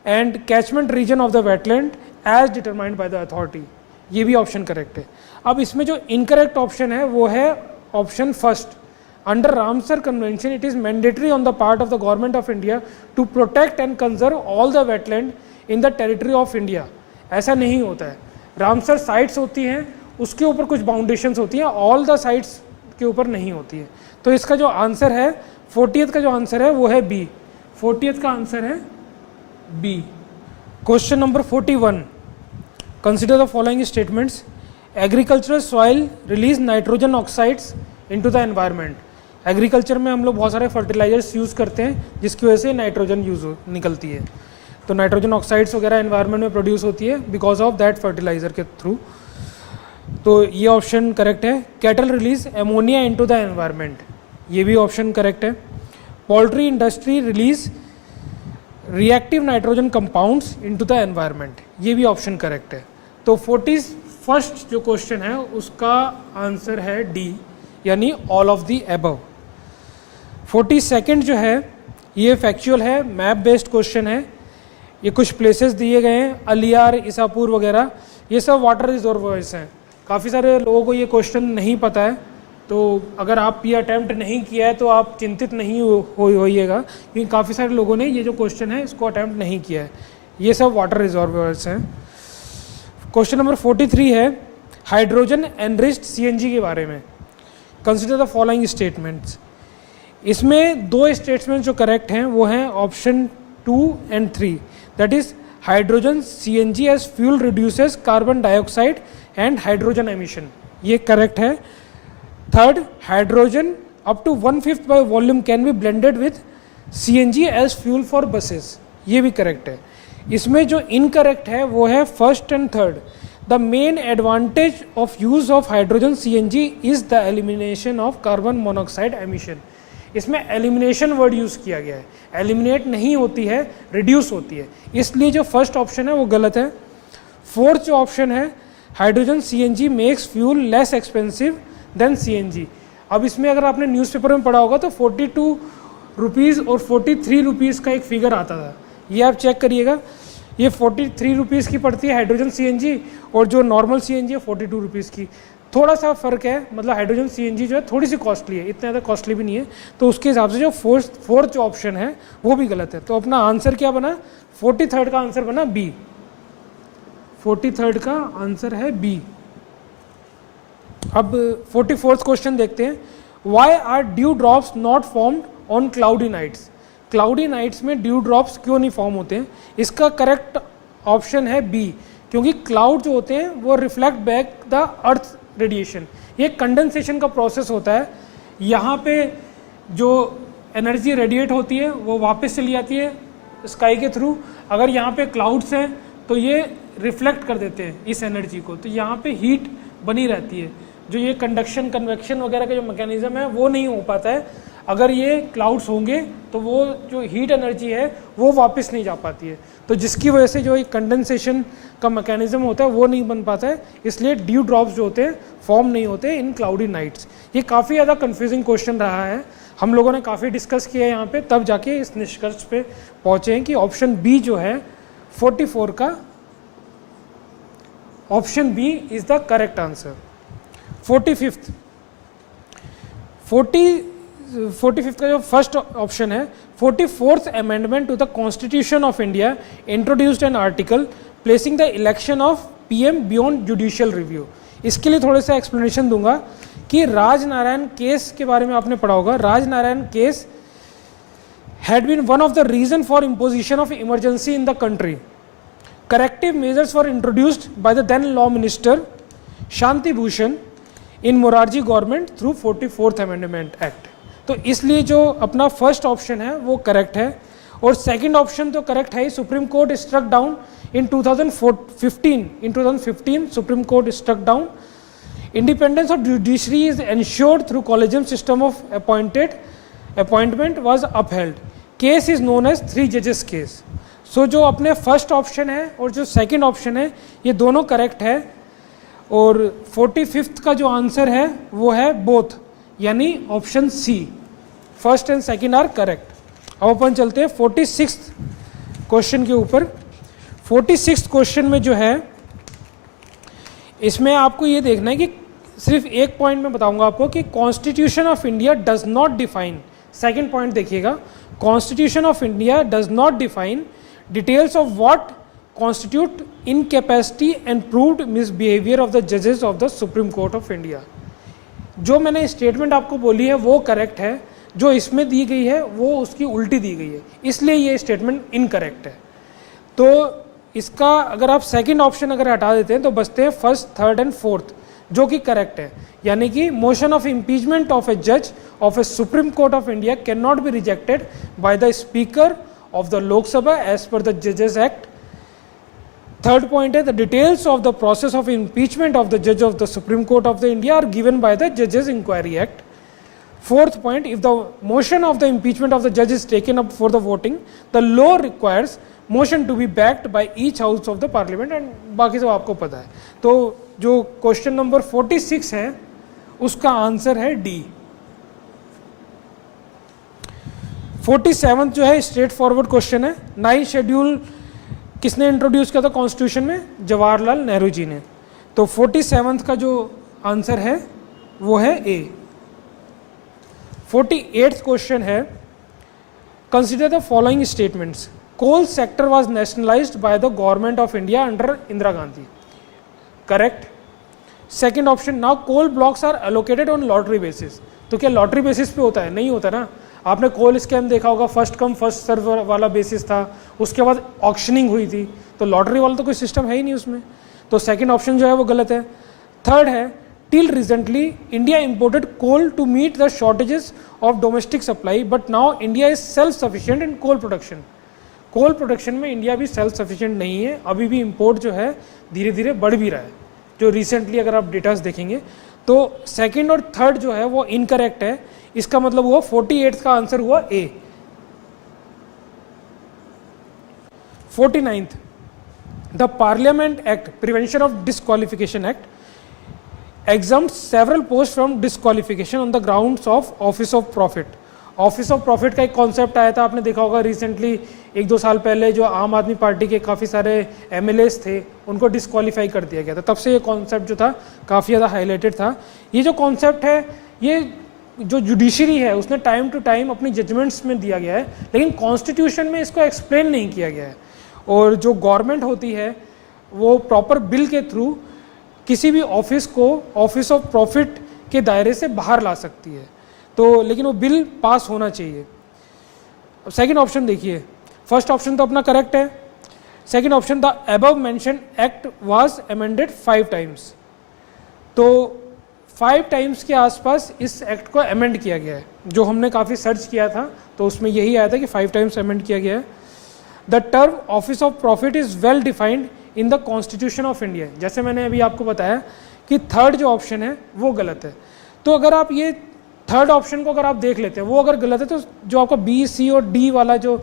and catchment region of the wetland as determined by the authority. ये भी ऑप्शन करेक्ट है। अब इसमें जो इनकरेक्ट ऑप्शन है वो है option first. Under Ramsar convention it is mandatory on the part of the government of India to protect and conserve all the wetland in the territory of India. ऐसा नहीं होता है। रामसर साइट्स होती हैं, उसके ऊपर कुछ बाउंडेशंस होती हैं, ऑल द साइट्स के ऊपर नहीं होती है। तो इसका जो आंसर है 40th का जो आंसर है वो है बी। 40th का आंसर है B. Question number 41 consider the following statements. Agricultural soil release nitrogen oxides into the environment. Agriculture में हम लोग बहुत सारे फर्टिलाइजर्स यूज़ करते हैं जिसकी वजह से नाइट्रोजन यूज निकलती है। तो नाइट्रोजन ऑक्साइड्स वगैरह एनवायरनमेंट में प्रोड्यूस होती है बिकॉज ऑफ दैट फर्टिलाइजर के थ्रू। तो ये ऑप्शन करेक्ट है। Cattle release ammonia into the environment, ये भी ऑप्शन करेक्ट है। Poultry industry release reactive nitrogen compounds into the environment, ये भी ऑप्शन करेक्ट है। तो 41st जो क्वेश्चन है उसका आंसर है डी, यानी all of the above. 42nd जो है ये फैक्चुअल है, मैप बेस्ड क्वेश्चन है। ये कुछ प्लेसेस दिए गए हैं, अलियार, इसापुर वगैरह, ये सब वाटर रिजर्वोयर्स हैं। काफ़ी सारे लोगों को ये क्वेश्चन नहीं पता है, तो अगर आप ये अटैम्प्ट नहीं किया है तो आप चिंतित नहीं होइएगा, क्योंकि काफ़ी सारे लोगों ने ये जो क्वेश्चन है इसको अटैम्प्ट नहीं किया है। ये सब वाटर रिजर्वोयर्स हैं। क्वेश्चन नंबर 43 है हाइड्रोजन एनरिच्ड सीएनजी के बारे में। Consider the following statements. इसमें दो स्टेटमेंट्स जो करेक्ट हैं वो हैं option 2 and 3, that is hydrogen CNG as fuel reduces carbon dioxide and hydrogen emission, ये करेक्ट है। Third, hydrogen up to 1/5 by volume can be blended with CNG as fuel for buses, ये भी correct है। इसमें जो incorrect है वो है first and third. The main advantage of use of hydrogen CNG is the elimination of carbon monoxide emission. इसमें elimination word use किया गया है, एलिमिनेट नहीं होती है, रिड्यूस होती है, इसलिए जो फर्स्ट ऑप्शन है वो गलत है। फोर्थ जो ऑप्शन है hydrogen CNG makes fuel less expensive than CNG. अब इसमें अगर आपने न्यूज़पेपर में पढ़ा होगा तो 42 रुपीज़ और 43 रुपीज़ का एक फिगर आता था, ये आप चेक करिएगा। ये 43 रुपीज़ की पड़ती है हाइड्रोजन सीएनजी और जो नॉर्मल सीएनजी है 42 रुपीज़ की। थोड़ा सा फ़र्क है, मतलब हाइड्रोजन सीएनजी जो है थोड़ी सी कॉस्टली है, इतना ज़्यादा कॉस्टली भी नहीं है। तो उसके हिसाब से जो फोर्थ जो ऑप्शन है वो भी गलत है। तो अपना आंसर क्या बना? 43rd का आंसर बना बी। 43rd का आंसर है बी। अब 44th क्वेश्चन देखते हैं। Why are dew drops not formed on cloudy nights, cloudy nights में ड्यू ड्रॉप्स क्यों नहीं फॉर्म होते हैं? इसका करेक्ट ऑप्शन है बी, क्योंकि क्लाउड जो होते हैं वो reflect back the earth radiation, ये कंडेंसेशन का प्रोसेस होता है। यहाँ पे जो एनर्जी रेडिएट होती है वो वापस चली जाती है स्काई के थ्रू, अगर यहाँ पे क्लाउड्स हैं तो ये रिफ्लेक्ट कर देते हैं इस एनर्जी को, तो यहाँ पे हीट बनी रहती है। जो ये कंडक्शन कन्वेक्शन वगैरह का जो मैकेनिज्म है वो नहीं हो पाता है, अगर ये क्लाउड्स होंगे तो वो जो हीट एनर्जी है वो वापस नहीं जा पाती है, तो जिसकी वजह से जो कंडेंसेशन का मैकेनिज्म होता है वो नहीं बन पाता है, इसलिए ड्यू ड्रॉप्स जो होते हैं फॉर्म नहीं होते इन क्लाउडी नाइट्स। ये काफ़ी ज़्यादा कन्फ्यूजिंग क्वेश्चन रहा है, हम लोगों ने काफ़ी डिस्कस किया है यहाँ पे, तब जाके इस निष्कर्ष पे पहुँचे हैं कि ऑप्शन बी जो है 44 का, option B is the correct answer. 45th का जो फर्स्ट ऑप्शन है, 44th amendment to the constitution of India introduced an article placing the election of PM beyond judicial review. इसके लिए थोड़ा सा एक्सप्लेनेशन दूंगा कि राजनारायण केस के बारे में आपने पढ़ा होगा। Rajnarayan case had been one of the reason for imposition of emergency in the country. Corrective measures were introduced by the then law minister Shanti Bhushan in Morarji government through 44th Amendment Act. तो इसलिए जो अपना first option है वो correct है, और second option तो correct है। Supreme court struck down in 2015 supreme court struck down independence of judiciary is ensured through collegium system of appointment was upheld. Case is known as 3 judges case. So जो अपने first option है और जो second option है ये दोनों correct है, और 45th का जो आंसर है वो है बोथ, यानी option C, first and second are correct. अब अपन चलते हैं 46th क्वेश्चन के ऊपर। 46th क्वेश्चन में जो है इसमें आपको ये देखना है कि सिर्फ एक पॉइंट में बताऊंगा आपको कि Constitution of India does not define, second point देखिएगा, Constitution of India does not define details of what constitute incapacity and proved misbehaviour of the जजेस of the Supreme Court of India. जो मैंने statement आपको बोली है वो correct है, जो इसमें दी गई है वो उसकी उल्टी दी गई है, इसलिए ये स्टेटमेंट इनकरेक्ट है। तो इसका अगर आप सेकंड ऑप्शन अगर हटा देते हैं तो बचते हैं फर्स्ट, थर्ड एंड फोर्थ, जो कि करेक्ट है, यानी कि मोशन ऑफ इम्पीचमेंट ऑफ ए जज of a supreme Court of India can not be rejected by the speaker of the Lok Sabha as per the जजेस एक्ट। थर्ड पॉइंट है the details of the process of impeachment of the जज of the Supreme Court of the India are given by the जजेस inquiry act. Fourth point, if the motion of the impeachment of the judge is taken up for the voting, the law requires motion to be backed by each house of the parliament, and बाकी सब आपको पता है। तो जो question number 46 है उसका answer है डी। 47th जो है स्ट्रेट फॉरवर्ड क्वेश्चन है। 9th शेड्यूल किसने इंट्रोड्यूस किया था कॉन्स्टिट्यूशन में? जवाहरलाल नेहरू जी ने। तो 47th का जो आंसर है वो है ए। 48th क्वेश्चन है, consider the following statements. Coal sector was nationalised by the government of India under Indira Gandhi, correct. Second option, now coal blocks are allocated on lottery basis. तो क्या लॉटरी बेसिस पे होता है? नहीं होता ना। आपने कोल स्कैम देखा होगा, फर्स्ट कम फर्स्ट सर्व वाला बेसिस था, उसके बाद ऑक्शनिंग हुई थी, तो लॉटरी वाला तो कोई सिस्टम है ही नहीं उसमें, तो सेकंड ऑप्शन जो है वो गलत है। थर्ड है, till recently India imported coal to meet the shortages of domestic supply, but now India is self sufficient in coal production. Coal production में इंडिया भी सेल्फ सफिशिएंट नहीं है, अभी भी इंपोर्ट जो है धीरे धीरे बढ़ भी रहा है, जो रिसेंटली अगर आप डेटास देखेंगे। तो सेकंड और थर्ड जो है वो इनकरेक्ट है, इसका मतलब हुआ 48th का आंसर हुआ ए। 49th, the parliament act prevention of disqualification act exempts several posts from disqualification on the grounds of office of profit. Office of profit का एक कॉन्सेप्ट आया था, आपने देखा होगा रिसेंटली 1-2 साल पहले, जो आम आदमी पार्टी के काफ़ी सारे एमएलएस थे उनको डिस्क्वालीफाई कर दिया गया था, तब से ये कॉन्सेप्ट जो था काफ़ी ज़्यादा हाईलाइटेड था। ये जो कॉन्सेप्ट है ये जो जुडिशरी है उसने टाइम टू टाइम अपनी जजमेंट्स में दिया गया है, लेकिन कॉन्स्टिट्यूशन में इसको एक्सप्लेन नहीं किया गया है। और जो गवर्नमेंट होती है वो प्रॉपर बिल के थ्रू किसी भी ऑफिस को ऑफिस ऑफ प्रॉफिट के दायरे से बाहर ला सकती है। तो लेकिन वो बिल पास होना चाहिए। सेकंड ऑप्शन देखिए, फर्स्ट ऑप्शन तो अपना करेक्ट है। Second option, the above mention act was amended 5 times, तो 5 टाइम्स के आसपास इस एक्ट को अमेंड किया गया है। जो हमने काफ़ी सर्च किया था तो उसमें यही आया था कि 5 टाइम्स अमेंड किया गया है। The term office of profit is well defined in the constitution of India. जैसे मैंने अभी आपको बताया कि थर्ड जो ऑप्शन है वो गलत है, तो अगर आप ये थर्ड ऑप्शन को अगर आप देख लेते हैं वो अगर गलत है तो जो आपका बी, सी और डी वाला जो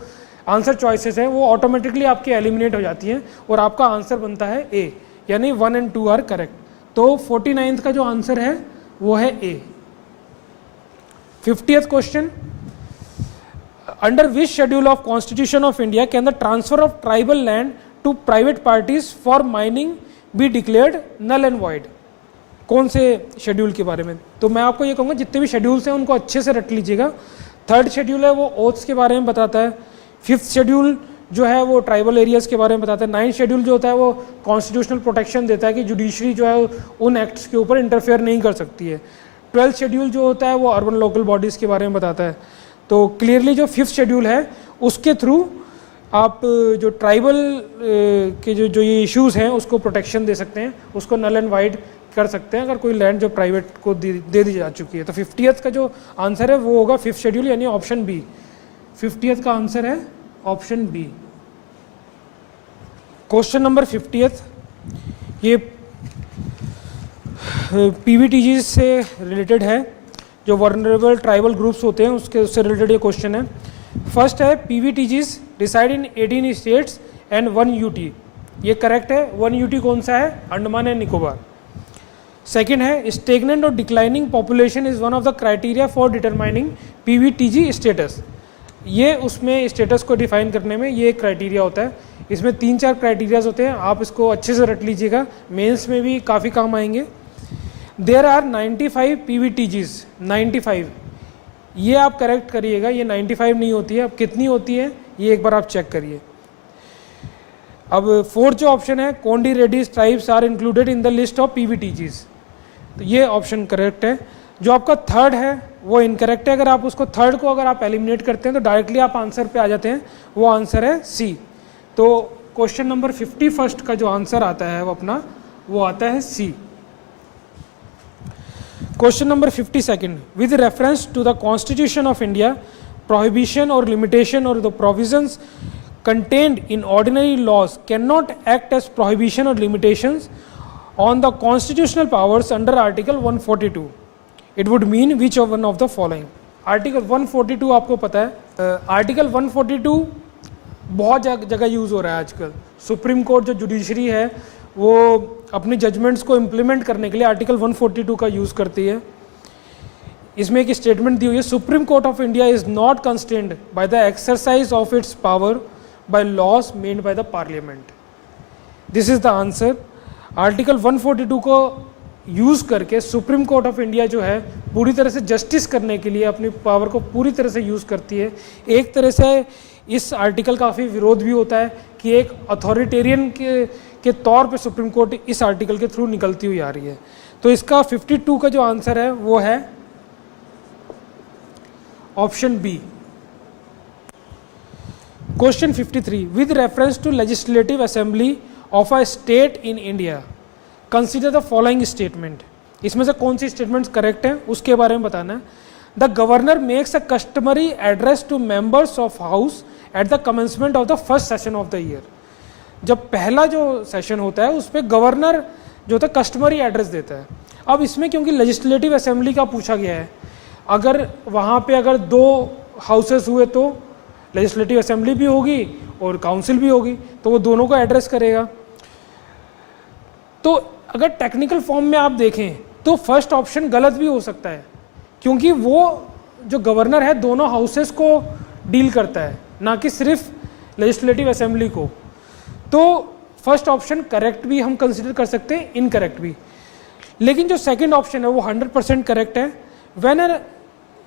आंसर चॉइसेस है वो ऑटोमेटिकली आपके एलिमिनेट हो जाती हैं और आपका आंसर बनता है ए, यानी 1 और 2 आर करेक्ट। तो 49th का जो आंसर है वो है A. 50th question, under which schedule of constitution of India can the transfer of tribal land to private parties for mining be declared null and void? कौन से शेड्यूल के बारे में? तो मैं आपको ये कहूँगा जितने भी शेड्यूल्स हैं उनको अच्छे से रट लीजिएगा। थर्ड शेड्यूल है वो ओथ्स के बारे में बताता है। फिफ्थ शेड्यूल जो है वो ट्राइबल एरियाज़ के बारे में बताता है। 9th शेड्यूल जो होता है वो कॉन्स्टिट्यूशनल प्रोटेक्शन देता है कि जुडिशरी जो है उन एक्ट्स के ऊपर इंटरफेयर नहीं कर सकती है। 12th शेड्यूल जो होता है वो अर्बन लोकल बॉडीज़ के बारे में बताता है। तो क्लियरली जो 5th शेड्यूल है उसके थ्रू आप जो ट्राइबल के जो ये इश्यूज़ हैं उसको प्रोटेक्शन दे सकते हैं, उसको नल एंड वाइड कर सकते हैं अगर कोई लैंड जो प्राइवेट को दे दी जा चुकी है। तो 50th का जो आंसर है वो होगा 5th शेड्यूल यानी ऑप्शन बी। 50th का आंसर है option B. Question number 50th, ये पीवीटीजी से रिलेटेड है, जो वर्नरेबल ट्राइबल ग्रुप्स होते हैं उससे रिलेटेड ये क्वेश्चन है। फर्स्ट है PVTGs decide in 18 states and 1 UT, ये करेक्ट है। 1 यूटी कौन सा है? अंडमान एंड निकोबार। सेकेंड है स्टेगनेंट और declining population is one of the criteria for determining PVTG status, ये उसमें स्टेटस को डिफाइन करने में ये एक क्राइटेरिया होता है। इसमें 3-4 क्राइटेरियाज होते हैं, आप इसको अच्छे से रट लीजिएगा, मेंस में भी काफ़ी काम आएंगे। देयर आर 95 पीवीटीजीज, 95, ये आप करेक्ट करिएगा, ये 95 नहीं होती है। अब कितनी होती है ये एक बार आप चेक करिए। अब फोर्थ जो ऑप्शन है Konda Reddis tribes are included in the list of PVTGs, तो ये ऑप्शन करेक्ट है। जो आपका थर्ड है वो इनकरेक्ट है। अगर आप उसको थर्ड को अगर आप एलिमिनेट करते हैं तो डायरेक्टली आप आंसर पे आ जाते हैं, वो आंसर है सी। तो क्वेश्चन नंबर 51 का जो आंसर आता है वो अपना वो आता है C. Question number 52, with reference to the constitution of India prohibition और लिमिटेशन और the provisions contained in ordinary laws cannot act as prohibition or limitations on the constitutional powers under Article 142. It would mean which of one of the following? Article 142 आपको पता है, Article 142 बहुत जगह use हो रहा है आजकल। सुप्रीम कोर्ट जो जुडिशरी है वो अपनी जजमेंट्स को इम्प्लीमेंट करने के लिए Article 142 का यूज़ करती है। इसमें एक स्टेटमेंट दी हुई है, supreme Court of India is not constrained by the exercise of its power by laws made by the parliament. This is the answer. Article 142 को यूज़ करके सुप्रीम कोर्ट ऑफ इंडिया जो है पूरी तरह से जस्टिस करने के लिए अपनी पावर को पूरी तरह से यूज़ करती है। एक तरह से इस आर्टिकल का काफ़ी विरोध भी होता है कि एक अथॉरिटेरियन के तौर पे सुप्रीम कोर्ट इस आर्टिकल के थ्रू निकलती हुई आ रही है। तो इसका 52 का जो आंसर है वो है option B. Question 53, with reference to legislative assembly of a state in India consider the following statement, इसमें से कौन सी स्टेटमेंट्स करेक्ट है उसके बारे में बताना है। The governor makes a customary address to members of house at the commencement of the first session of the year, जब पहला जो सेशन होता है उस पर गवर्नर जो होता है कस्टमरी एड्रेस देता है। अब इसमें क्योंकि लेजिस्लेटिव असेंबली का पूछा गया है, अगर वहाँ पे अगर 2 हाउसेस हुए तो लेजिस्लेटिव असेंबली भी होगी और काउंसिल भी होगी, तो वो दोनों को एड्रेस करेगा। तो अगर टेक्निकल फॉर्म में आप देखें तो फर्स्ट ऑप्शन गलत भी हो सकता है, क्योंकि वो जो गवर्नर है दोनों हाउसेस को डील करता है, ना कि सिर्फ लेजिस्लेटिव असेंबली को। तो फर्स्ट ऑप्शन करेक्ट भी हम कंसिडर कर सकते हैं, इनकरेक्ट भी। लेकिन जो सेकंड ऑप्शन है वो 100% करेक्ट है। When a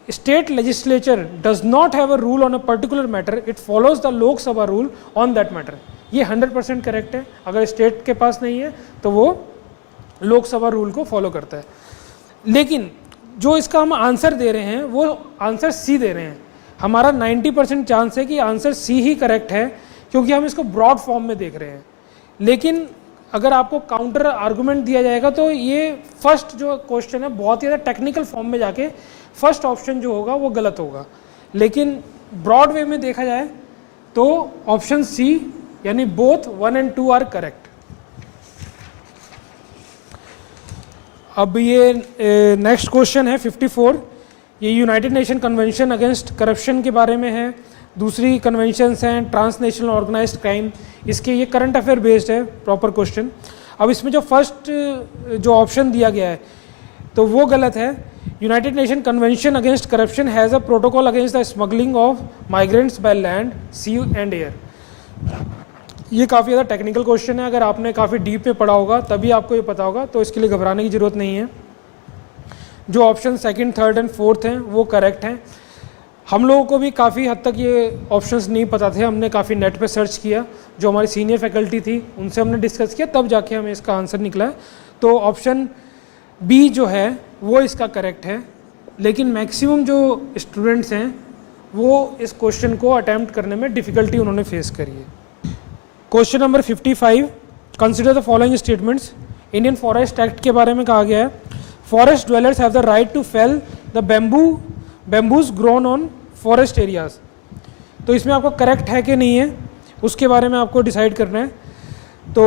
state legislature does not have a rule on a particular matter, it follows the Lok Sabha rule on that matter. ये 100% करेक्ट है। अगर स्टेट के पास नहीं है तो वो लोकसभा रूल को फॉलो करता है। लेकिन जो इसका हम आंसर दे रहे हैं वो आंसर सी दे रहे हैं। हमारा 90% चांस है कि आंसर सी ही करेक्ट है, क्योंकि हम इसको ब्रॉड फॉर्म में देख रहे हैं। लेकिन अगर आपको काउंटर आर्गुमेंट दिया जाएगा तो ये फर्स्ट जो क्वेश्चन है बहुत ही ज़्यादा टेक्निकल फॉर्म में जाके फर्स्ट ऑप्शन जो होगा वो गलत होगा। लेकिन ब्रॉड वे में देखा जाए तो ऑप्शन सी यानी बोथ 1 and 2 आर करेक्ट। अब ये नेक्स्ट क्वेश्चन है 54। ये United Nation convention against corruption के बारे में है। दूसरी कन्वेंशंस हैं ट्रांसनेशनल ऑर्गेनाइज्ड क्राइम, इसके ये करंट अफेयर बेस्ड है प्रॉपर क्वेश्चन। अब इसमें जो फर्स्ट जो ऑप्शन दिया गया है तो वो गलत है। United Nation convention against corruption has a protocol against the smuggling of migrants by land, sea and air. ये काफ़ी ज़्यादा टेक्निकल क्वेश्चन है, अगर आपने काफ़ी डीप में पढ़ा होगा तभी आपको ये पता होगा, तो इसके लिए घबराने की ज़रूरत नहीं है। जो option second, third and fourth हैं वो करेक्ट हैं। हम लोगों को भी काफ़ी हद तक ये ऑप्शंस नहीं पता थे, हमने काफ़ी नेट पे सर्च किया, जो हमारी सीनियर फैकल्टी थी उनसे हमने डिस्कस किया, तब जाके हमें इसका आंसर निकला है। तो ऑप्शन बी जो है वो इसका करेक्ट है। लेकिन मैक्सिमम जो स्टूडेंट्स हैं वो इस क्वेश्चन को अटैम्प्ट करने में डिफ़िकल्टी उन्होंने फेस करी है। Question number 55, consider the following statements. Indian forest act के बारे में कहा गया है forest dwellers have the right to fell the bamboos grown on forest areas. तो इसमें आपको करेक्ट है कि नहीं है उसके बारे में आपको डिसाइड करना है। तो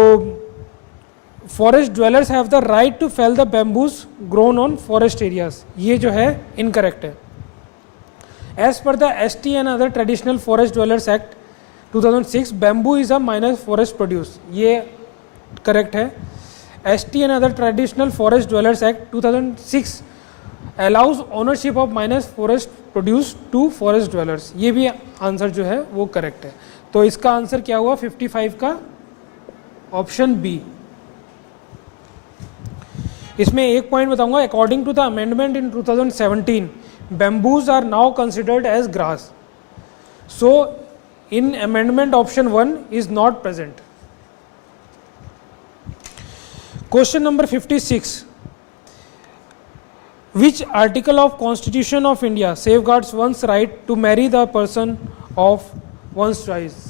forest dwellers have the right to fell the bamboos grown on forest areas, ये जो है इनकरेक्ट है। As per the ST and other traditional forest dwellers act 2006 bamboo is a minor forest produce, ये correct है। ST and other traditional forest dwellers act 2006 allows ownership of minor forest produce to forest dwellers, ये भी answer जो है वो correct है। तो इसका आंसर क्या हुआ 55 का ऑप्शन बी। इसमें एक पॉइंट बताऊंगा, according to the amendment in 2017 bamboos are now considered as grass, so in amendment option 1 is not present. Question number 56, which article of Constitution of India safeguards one's right to marry the person of one's choice?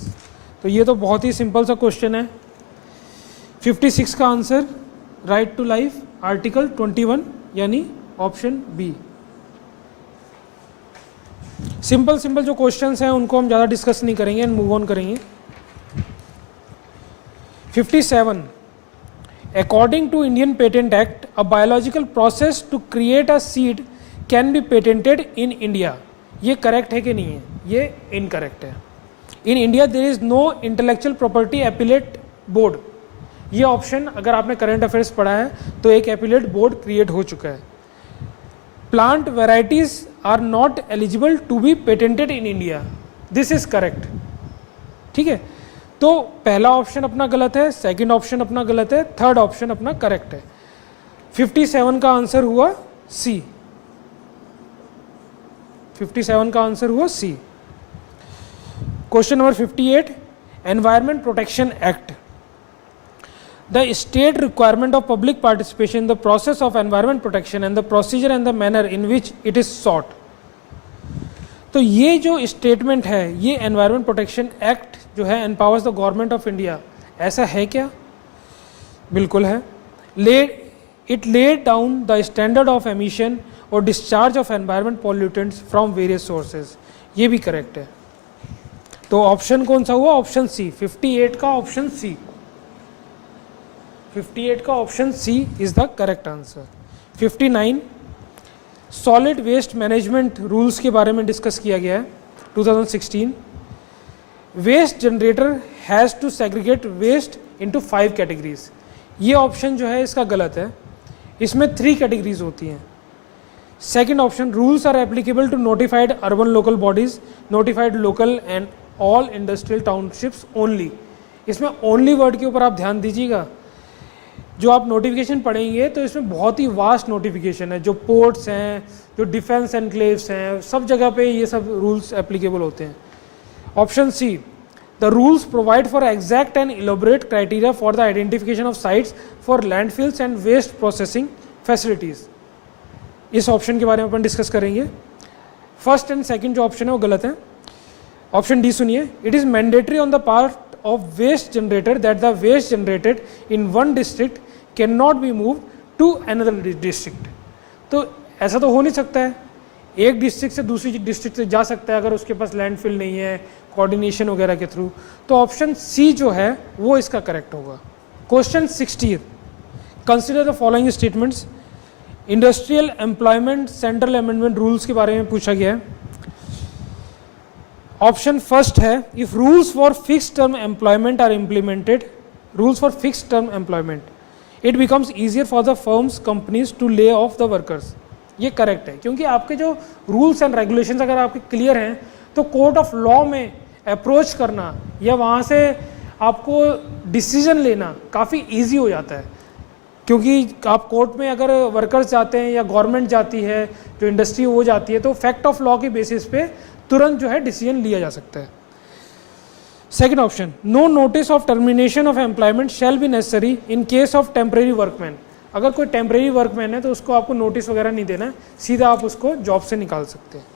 तो ये तो बहुत ही simple सा question है। 56 का answer right to life article 21 यानी option B. Simple जो questions हैं उनको हम ज़्यादा डिस्कस नहीं करेंगे एंड मूव ऑन करेंगे। 57, according to Indian patent act a biological process to create a seed can be patented in India, ये करेक्ट है कि नहीं है? ये इनकरेक्ट है। In India there is no intellectual property appellate board, ये option अगर आपने करंट अफेयर्स पढ़ा है तो एक एपिलेट बोर्ड क्रिएट हो चुका है। Plant varieties are not eligible to be patented in India, this is correct. ठीक है, तो पहला ऑप्शन अपना गलत है, सेकंड ऑप्शन अपना गलत है, थर्ड ऑप्शन अपना करेक्ट है। 57 का आंसर हुआ सी। 57 का आंसर हुआ C. Question number 58, Environment Protection Act. The state requirement of public participation in the process of environment protection and the procedure and the manner in which it is sought. तो ये जो statement है ये environment Protection Act जो है empowers the government of India, ऐसा है क्या? बिल्कुल है। It laid down the standard of emission और discharge of environment pollutants from various sources, ये भी करेक्ट है। तो ऑप्शन कौन सा हुआ? Option C. 58 का ऑप्शन सी, 58 का option C is the correct answer. 59, solid waste management rules के बारे में डिस्कस किया गया है 2016। Waste generator has to segregate waste into 5 categories, ये ऑप्शन जो है इसका गलत है, इसमें 3 कैटेगरीज होती हैं। Second option, rules are applicable to notified urban local bodies, notified local and all industrial townships only, इसमें ओनली वर्ड के ऊपर आप ध्यान दीजिएगा। जो आप नोटिफिकेशन पढ़ेंगे तो इसमें बहुत ही वास्ट नोटिफिकेशन है, जो पोर्ट्स हैं, जो डिफेंस एनक्लेव्स हैं, सब जगह पे ये सब रूल्स एप्लीकेबल होते हैं। Option C, the rules provide for exact and elaborate criteria for the identification of sites for landfills and waste processing facilities, इस ऑप्शन के बारे में अपन डिस्कस करेंगे। फर्स्ट एंड सेकंड जो ऑप्शन है वो गलत है। ऑप्शन डी सुनिए, it is mandatory on the part of waste generator that the waste generated in one district can not be move to another district. तो ऐसा तो हो नहीं सकता है, एक डिस्ट्रिक्ट से दूसरी डिस्ट्रिक्ट से जा सकता है अगर उसके पास लैंडफिल नहीं है कोऑर्डिनेशन वगैरह के थ्रू। तो ऑप्शन सी जो है वो इसका करेक्ट होगा। Question 60, consider the following statements. Industrial employment central amendment rules के बारे में पूछा गया है। ऑप्शन फर्स्ट है, if rules for fixed term employment are implemented, rules for fixed term employment, it becomes easier for the firms companies to lay off the workers. ये correct है, क्योंकि आपके जो रूल्स एंड रेगुलेशंस अगर आपके clear हैं तो कोर्ट ऑफ लॉ में अप्रोच करना या वहाँ से आपको डिसीजन लेना काफ़ी ईजी हो जाता है। क्योंकि आप कोर्ट में अगर वर्कर्स जाते हैं या गवर्नमेंट जाती है, जो इंडस्ट्री वो जाती है, तो फैक्ट ऑफ लॉ के बेसिस पे तुरंत जो है डिसीजन लिया जा सकता है। Second option, no notice of termination of employment shall be necessary in case of temporary workman. अगर कोई टेम्परेरी वर्कमैन है तो उसको आपको नोटिस वगैरह नहीं देना है, सीधा आप उसको जॉब से निकाल सकते हैं।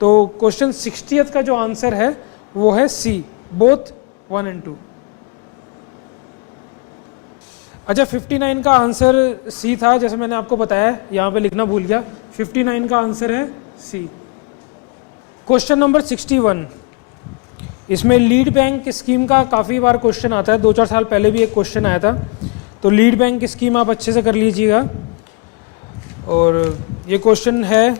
तो क्वेश्चन 60th का जो आंसर है वो है सी, बोथ 1 and 2। अच्छा, 59 का आंसर सी था, जैसे मैंने आपको बताया, यहाँ पे लिखना भूल गया। 59 का आंसर है सी। क्वेश्चन नंबर 61, इसमें लीड बैंक स्कीम का काफ़ी बार क्वेश्चन आता है, 2-4 साल पहले भी एक क्वेश्चन आया था। तो लीड बैंक स्कीम आप अच्छे से कर लीजिएगा। और ये क्वेश्चन है,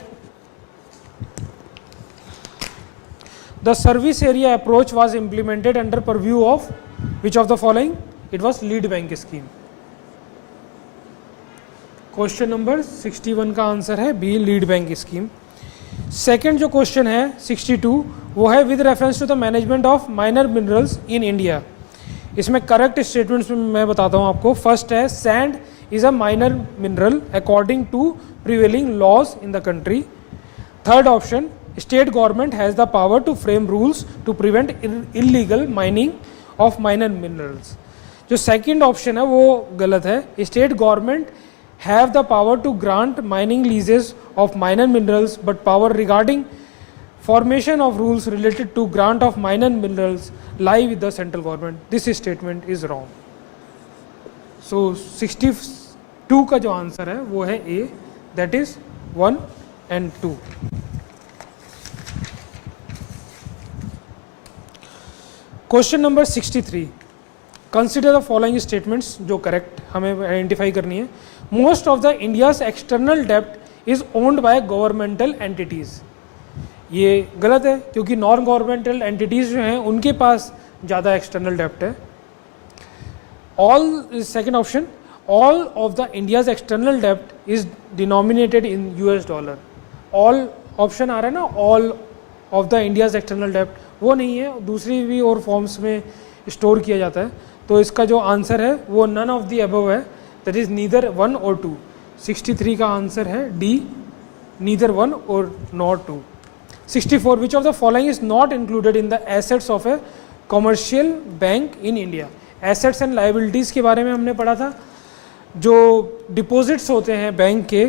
the service area approach was implemented under purview of which of the following, it was lead bank scheme. Question number 61 का आंसर है B, lead bank scheme. Second जो क्वेश्चन है 62, वो है with reference to the management of minor minerals in India. इसमें correct statements मैं बताता हूँ आपको। फर्स्ट है, sand is a minor mineral according to prevailing laws in the country. Third option, state government has the power to frame rules to prevent illegal mining of minor minerals. जो second option है वो गलत है। State government have the power to grant mining leases of minor minerals, but power regarding formation of rules related to grant of minor minerals lie with the central government. This statement is wrong. So 62 का जो answer है वो है A, that is 1 and 2। Question number 63, consider the following statements, जो correct हमें identify करनी है। Most of the India's external डेप्ट is owned by governmental entities. ये गलत है, क्योंकि नॉन गवर्नमेंटल एंटिटीज़ जो हैं उनके पास ज़्यादा एक्सटर्नल डेप्ट है। All, second option, all of the India's external डेप्ट is denominated in US dollar. All option आ रहा है ना, all of the India's external डेप्ट, वो नहीं है, दूसरी भी और फॉर्म्स में स्टोर किया जाता है। तो इसका जो आंसर है वो नन ऑफ द अबव है, दैट इज नीदर 1 और 2। 63 का आंसर है डी, नीदर 1 और not 2। 64, which of the following is not included in the assets of a commercial bank in India. Assets and liabilities के बारे में हमने पढ़ा था। जो डिपॉजिट्स होते हैं बैंक के,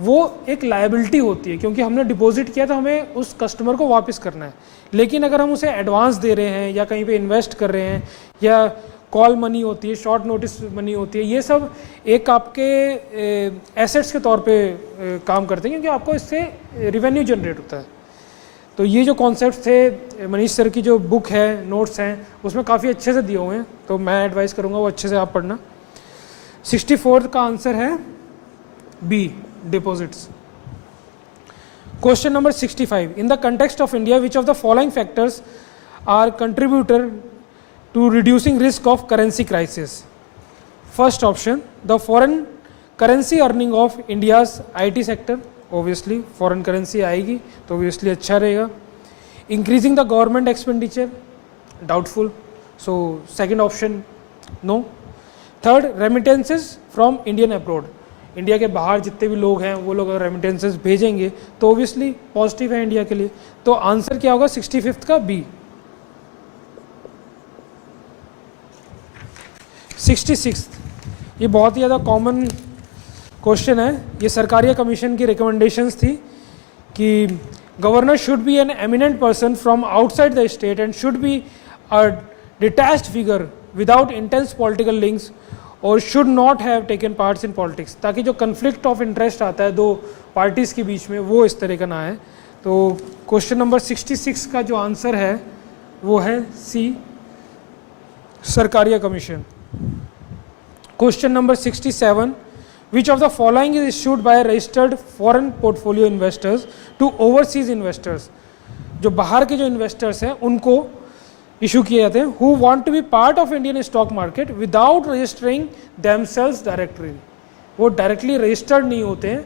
वो एक लायबिलिटी होती है, क्योंकि हमने डिपॉजिट किया तो हमें उस कस्टमर को वापस करना है। लेकिन अगर हम उसे एडवांस दे रहे हैं या कहीं पे इन्वेस्ट कर रहे हैं या कॉल मनी होती है, शॉर्ट नोटिस मनी होती है, ये सब एक आपके एसेट्स के तौर पे काम करते हैं, क्योंकि आपको इससे रिवेन्यू जनरेट होता है। तो ये जो कॉन्सेप्ट थे, मनीष सर की जो बुक है, नोट्स हैं, उसमें काफ़ी अच्छे से दिए हुए हैं, तो मैं एडवाइस करूँगा वो अच्छे से आप पढ़ना। 64 का आंसर है B, deposits. Question number 65. In the context of India, which of the following factors are contributor to reducing risk of currency crisis? First option, the foreign currency earning of India's IT sector. Obviously, foreign currency आएगी तो obviously अच्छा रहेगा. Increasing the government expenditure, doubtful. So second option, no. Third, remittances from Indian abroad. India के बाहर जितने भी लोग हैं वो लोग अगर रेमिटेंसेस भेजेंगे तो ओबियसली पॉजिटिव है इंडिया के लिए। तो आंसर क्या होगा 65th का बी। 66, ये बहुत ही ज़्यादा कॉमन क्वेश्चन है, ये सरकारिया कमीशन की रिकमेंडेशंस थी कि governor should be an eminent person from outside the state and should be a detached figure without intense political links और should not have taken parts in politics, ताकि जो conflict of interest आता है दो parties के बीच में वो इस तरह का ना है। तो क्वेश्चन नंबर 66 का जो आंसर है वो है C, Sarkaria commission. Question number 67, which of the following is issued by registered foreign portfolio investors to overseas investors, जो बाहर के जो इन्वेस्टर्स हैं उनको इशू किए जाते हैं, who want to be part of Indian stock market without registering themselves directly, वो डायरेक्टली रजिस्टर्ड नहीं होते हैं।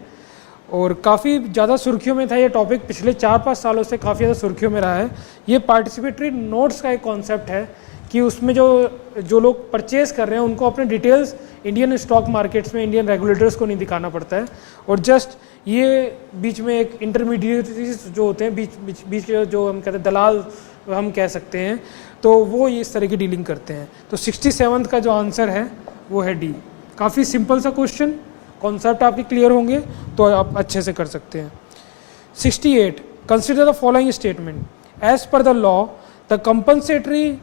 और काफ़ी ज़्यादा सुर्खियों में था ये टॉपिक, पिछले 4-5 सालों से काफ़ी ज़्यादा सुर्खियों में रहा है। ये पार्टिसिपेटरी नोट्स का एक कॉन्सेप्ट है कि उसमें जो लोग परचेज कर रहे हैं उनको अपने डिटेल्स इंडियन स्टॉक मार्केट्स में इंडियन रेगुलेटर्स को नहीं दिखाना पड़ता है, और जस्ट ये बीच में एक इंटरमीडिएटरीज जो होते हैं, बीच के जो हम कहते हैं दलाल हम कह सकते हैं, तो वो ये इस तरह की डीलिंग करते हैं। तो 67 का जो आंसर है वो है डी। काफ़ी सिंपल सा क्वेश्चन, कॉन्सेप्ट आपके क्लियर होंगे तो आप अच्छे से कर सकते हैं। 68, consider the following statement, as per the law the compensatory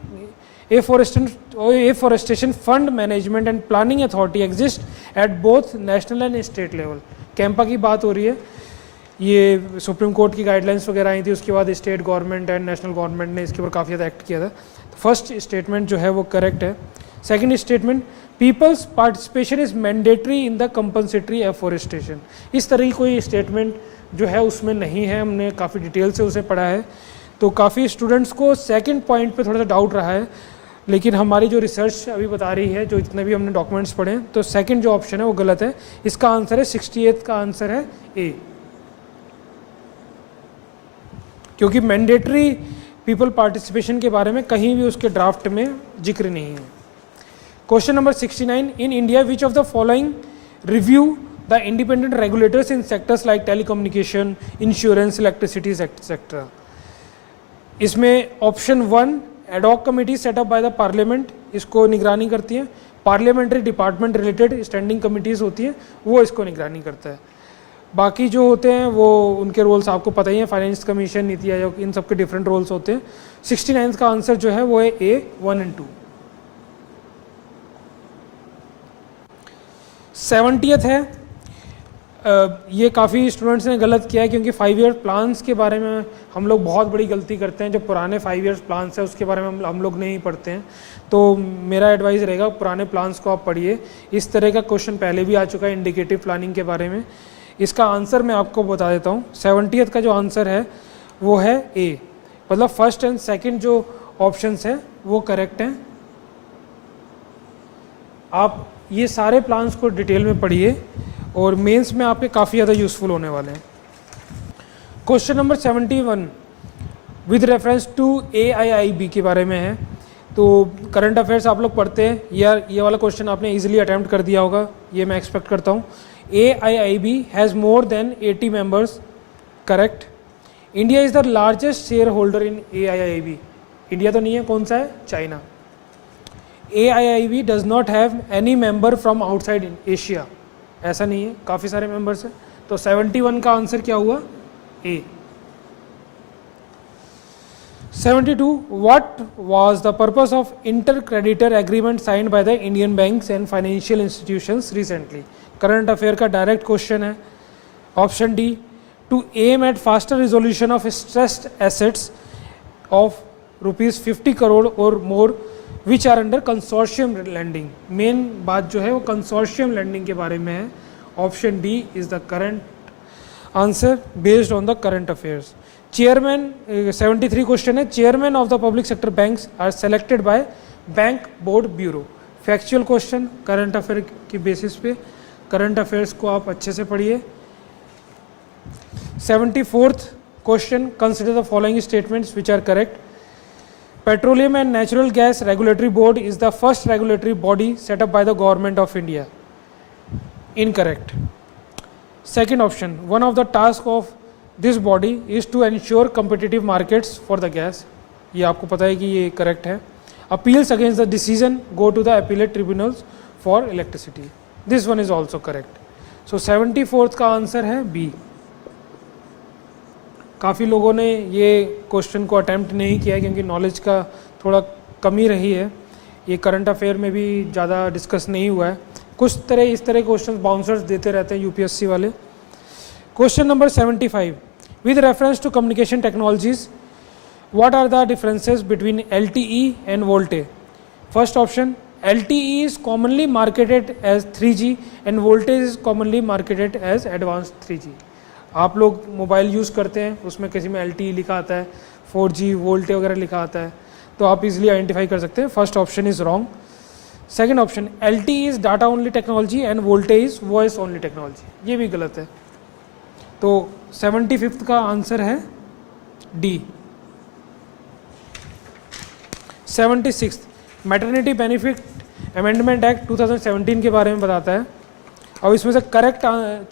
afforestation fund management and planning authority exist at both national and state level. CAMPA की बात हो रही है, ये सुप्रीम कोर्ट की गाइडलाइंस वगैरह आई थी, उसके बाद state government and national government ने इसके ऊपर काफ़ी ज़्यादा एक्ट किया था। फर्स्ट स्टेटमेंट जो है वो करेक्ट है। Second statement, peoples participation is mandatory in the compensatory afforestation, इस तरह की कोई स्टेटमेंट जो है उसमें नहीं है, हमने काफ़ी डिटेल से उसे पढ़ा है। तो काफ़ी स्टूडेंट्स को सेकंड पॉइंट पे थोड़ा सा डाउट रहा है, लेकिन हमारी जो रिसर्च अभी बता रही है, जो इतने भी हमने डॉक्यूमेंट्स पढ़े हैं, तो सेकंड जो ऑप्शन है वो गलत है। इसका आंसर है 68 का आंसर है ए, क्योंकि मैंडेटरी पीपल पार्टिसिपेशन के बारे में कहीं भी उसके ड्राफ्ट में जिक्र नहीं है। Question number 69, in India which of the following review the independent regulators in sectors like telecommunication, insurance, electricity sector. इसमें option 1, ad hoc committee set up by the Parliament, इसको निगरानी करती है। Parliamentary department related standing committees होती हैं, वो इसको निगरानी करता है। बाकी जो होते हैं वो उनके रोल्स आपको पता ही है, फाइनेंस कमीशन, नीति आयोग, इन सब के डिफरेंट रोल्स होते हैं। 69 का आंसर जो है वो है ए, 1 और 2। 70th है, ये काफ़ी स्टूडेंट्स ने गलत किया है, क्योंकि 5 ईयर प्लान्स के बारे में हम लोग बहुत बड़ी गलती करते हैं। जो पुराने 5 ईयर्स प्लान्स है उसके बारे में हम लोग नहीं पढ़ते हैं, तो मेरा एडवाइस रहेगा पुराने प्लान्स को आप पढ़िए। इस तरह का क्वेश्चन पहले भी आ चुका है इंडिकेटिव प्लानिंग के बारे में। इसका आंसर मैं आपको बता देता हूँ। 70th का जो आंसर है वो है ए, मतलब फर्स्ट एंड सेकंड जो ऑप्शंस हैं वो करेक्ट हैं। आप ये सारे प्लान्स को डिटेल में पढ़िए और मेंस में आपके काफ़ी ज़्यादा यूज़फुल होने वाले हैं। Question number 71 with reference to AIIB के बारे में है। तो करंट अफेयर्स आप लोग पढ़ते हैं, ये वाला क्वेश्चन आपने इजीली अटैम्प्ट कर दिया होगा, ये मैं एक्सपेक्ट करता हूँ। AIIB has more than 80 members, correct. India is the largest share holder in AIIB, India तो नहीं है, कौन सा है? China. AIIB does not have any member from outside Asia, ऐसा नहीं है, काफ़ी सारे मेंबर्स हैं। तो 71 का आंसर क्या हुआ? A. 72 what was the purpose of inter creditor agreement signed by the Indian banks and financial institutions recently. Current affair का डायरेक्ट क्वेश्चन है। Option D, to aim at faster resolution of stressed assets of ₹50 crore और more which are under consortium landing. Main बात जो है वो consortium landing के बारे में है। Option D is the current answer based on the current affairs. Chairman 73 question है, chairman of the public sector banks are selected by Bank Board Bureau. Factual question current affair की basis पे, current affairs को आप अच्छे से पढ़िए। 74th question, consider the following statements which are correct. Petroleum and Natural Gas Regulatory Board is the first regulatory body set up by the Government of India. Incorrect. Second option, one of the tasks of this body is to ensure competitive markets for the gas. ये आपको पता है कि ये correct है. Appeals against the decision go to the appellate tribunals for electricity. This one is also correct. So 74th का answer है B. काफ़ी लोगों ने ये क्वेश्चन को अटैम्प्ट नहीं किया क्योंकि नॉलेज का थोड़ा कमी रही है, ये करंट अफेयर में भी ज़्यादा डिस्कस नहीं हुआ है। कुछ तरह इस तरह क्वेश्चन बाउंसर्स देते रहते हैं यूपीएससी वाले। Question number 75, with reference to communication technologies what are the differences between LTE and VoLTE? First option, LTE is commonly marketed as 3G and voltage is commonly marketed as advanced 3G। आप लोग mobile use करते हैं, उसमें किसी में LTE लिखा आता है, 4G वोल्टे वगैरह लिखा आता है, तो आप इजीली आइडेंटिफाई कर सकते हैं। First option is wrong. Second option, LTE is data only technology and VoLTE is voice only technology, ये भी गलत है। तो 75th का आंसर है D. 76, maternity benefit amendment act 2017 के बारे में बताता है। अब इसमें से करेक्ट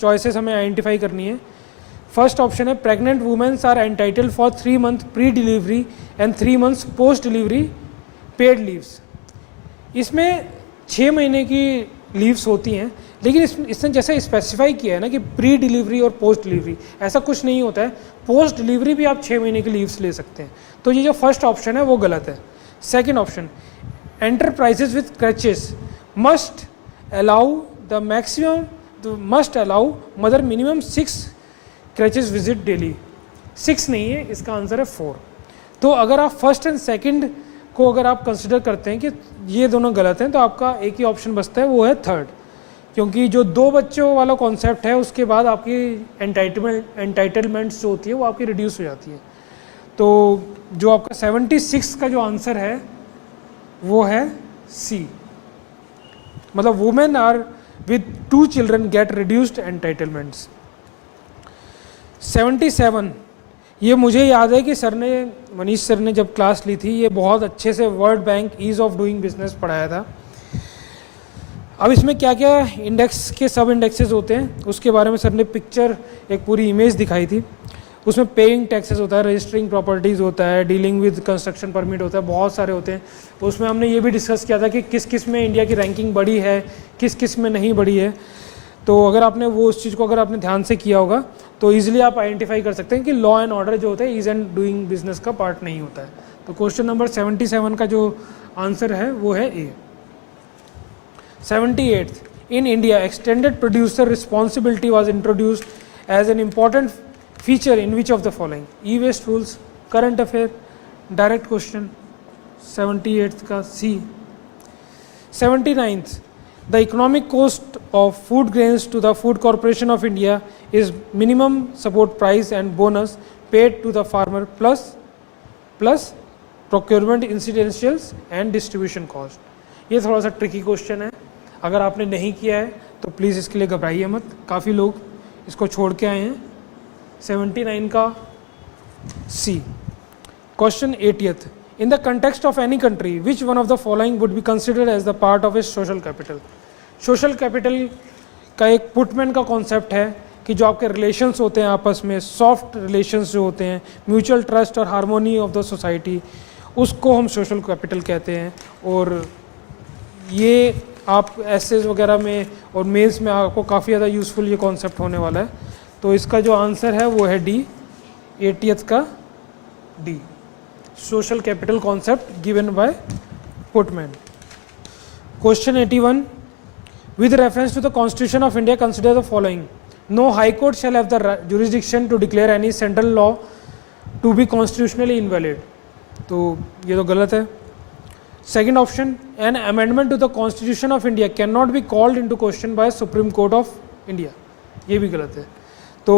चॉइसेस हमें आइडेंटिफाई करनी है। फर्स्ट ऑप्शन है pregnant womens are entitled for 3 month pre delivery and 3 months post delivery paid leaves. इसमें 6 महीने की लीव्स होती हैं, लेकिन इसने जैसे स्पेसिफाई किया है ना कि प्री डिलीवरी और पोस्ट डिलीवरी, ऐसा कुछ नहीं होता है। पोस्ट डिलीवरी भी आप 6 महीने की लीव्स ले सकते हैं। तो ये जो फर्स्ट ऑप्शन है वो गलत है। Second option, enterprises with crutches must allow mother minimum 6 crutches visit daily। 6 नहीं है, इसका आंसर है 4। तो अगर आप फर्स्ट एंड सेकंड को अगर आप कंसिडर करते हैं कि ये दोनों गलत हैं, तो आपका एक ही ऑप्शन बचता है, वो है थर्ड। क्योंकि जो 2 बच्चों वाला कॉन्सेप्ट है उसके बाद आपकी एंटाइटलमेंट्स जो होती है वो आपकी रिड्यूस हो जाती है। तो जो आपका 76 का जो आंसर है वो है सी, मतलब women are with 2 children get reduced entitlements. 77, ये मुझे याद है कि मनीष सर ने जब क्लास ली थी, ये बहुत अच्छे से world bank ease of doing business पढ़ाया था। अब इसमें क्या क्या इंडेक्स के सब इंडेक्सेस होते हैं उसके बारे में सर ने पिक्चर एक पूरी इमेज दिखाई थी। उसमें पेइंग टैक्सेस होता है, रजिस्टरिंग प्रॉपर्टीज़ होता है, डीलिंग विद कंस्ट्रक्शन परमिट होता है, बहुत सारे होते हैं। तो उसमें हमने ये भी डिस्कस किया था कि किस किस में इंडिया की रैंकिंग बढ़ी है, किस किस में नहीं बढ़ी है। तो अगर आपने वो उस चीज़ को अगर आपने ध्यान से किया होगा तो ईजिली आप आइडेंटिफाई कर सकते हैं कि लॉ एंड ऑर्डर जो होता है ईज एंड डूइंग बिजनेस का पार्ट नहीं होता है। तो क्वेश्चन नंबर 77 का जो आंसर है वो है A. 78, in India extended producer responsibility was introduced as an important feature in which of the following? E-waste rules, current affair, direct question। 78th का C। 79th, the economic cost of food grains to the Food Corporation of India is minimum support price and bonus paid to the farmer plus procurement incidentals and distribution cost। ये थोड़ा सा tricky question है, अगर आपने नहीं किया है तो प्लीज़ इसके लिए घबराइए मत, काफ़ी लोग इसको छोड़ के आए हैं। 79 का C। Question 80th, in the context of any country which one of the following would be considered as the part of a social capital? Social capital का एक पुटमैन का कॉन्सेप्ट है कि जो आपके रिलेशंस होते हैं आपस में, सॉफ्ट रिलेशंस जो होते हैं, म्यूचुअल ट्रस्ट और हारमोनी ऑफ द सोसाइटी, उसको हम सोशल कैपिटल कहते हैं। और ये आप एसेज वगैरह में और मेल्स में आपको काफ़ी ज़्यादा यूज़फुल ये कॉन्सेप्ट होने वाला है। तो इसका जो आंसर है वो है डी, 80th का D, social capital concept given by Putnam. Question 81, with reference to the constitution of India consider the following. No high court shall have the jurisdiction to declare any central law to be constitutionally invalid. तो ये तो गलत है। Second option, an amendment to the constitution of India can not be called in to question by Supreme Court of India, ये भी गलत है। तो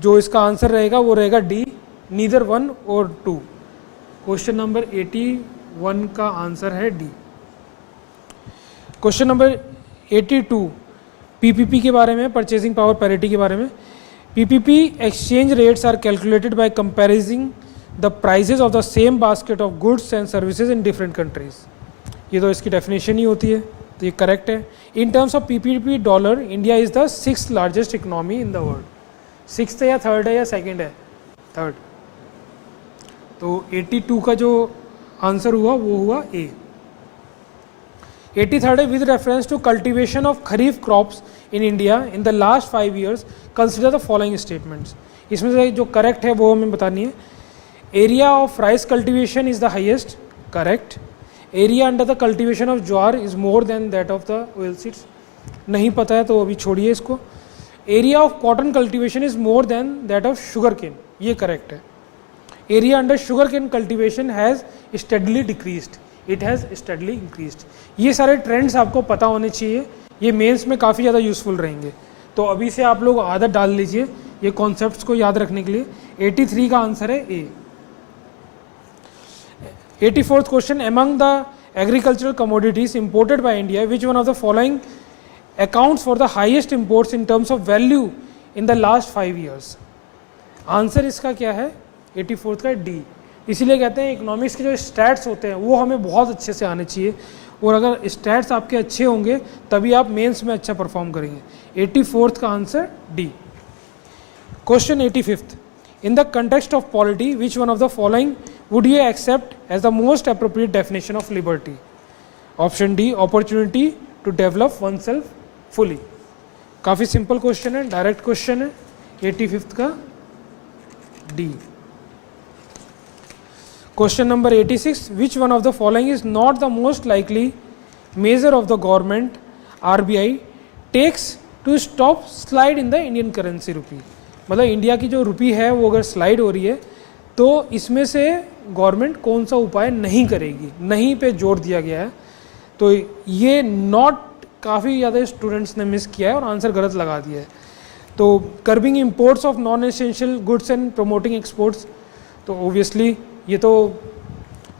जो इसका आंसर रहेगा वो रहेगा डी, नीदर 1 और 2। क्वेश्चन नंबर 81 का आंसर है डी। क्वेश्चन नंबर 82, पीपीपी के बारे में, परचेजिंग पावर पैरिटी के बारे में। PPP exchange rates are calculated by comparing the prices of the same basket of goods and services in different countries. ये तो इसकी डेफिनेशन ही होती है, तो ये करेक्ट है। इन terms of PPP dollar, India is the 6th largest economy in the world. 6th है या 3rd है या 2nd है? 3rd। तो 82 का जो आंसर हुआ वो हुआ ए। 83rd है with reference to cultivation of kharif crops in India in the last 5 years consider the following statements. इसमें से जो करेक्ट है वो हमें बतानी है। Area of rice cultivation is the highest, correct. Area under the cultivation of jowar is more than that of the oil seeds, नहीं पता है तो अभी छोड़िए इसको। Area of cotton cultivation is more than that of sugar cane, ये correct है। Area under sugar cane cultivation has steadily decreased, it has steadily increased. ये सारे ट्रेंड्स आपको पता होने चाहिए, ये मेंस में काफ़ी ज़्यादा यूजफुल रहेंगे। तो अभी से आप लोग आदत डाल लीजिए ये कॉन्सेप्ट्स को याद रखने के लिए। 83 का आंसर है ए। 84th question, among the agricultural commodities imported by India which one of the following accounts for the highest imports in terms of value in the last 5 years। Answer इसका क्या है? 84th का डी। इसीलिए कहते हैं economics के जो stats होते हैं वो हमें बहुत अच्छे से आने चाहिए, और अगर स्टैट्स आपके अच्छे होंगे तभी आप मेंस में अच्छा परफॉर्म करेंगे। 84th का answer D. Question 85th, in the context of polity which one of the following would you accept as the most appropriate definition of liberty? Option D, opportunity to develop one self fully. काफ़ी simple question है, direct question है। 85th का D. Question number 86, which one of the following is not the most likely measure of the government RBI takes to stop slide in the Indian currency रुपी? मतलब India की जो रुपी है वो अगर slide हो रही है तो इसमें से गवर्नमेंट कौन सा उपाय नहीं करेगी, नहीं पे जोर दिया गया है। तो ये नॉट काफ़ी ज़्यादा स्टूडेंट्स ने मिस किया है और आंसर गलत लगा दिया है। तो curbing imports of non essential goods and promoting exports, तो ओबियसली ये तो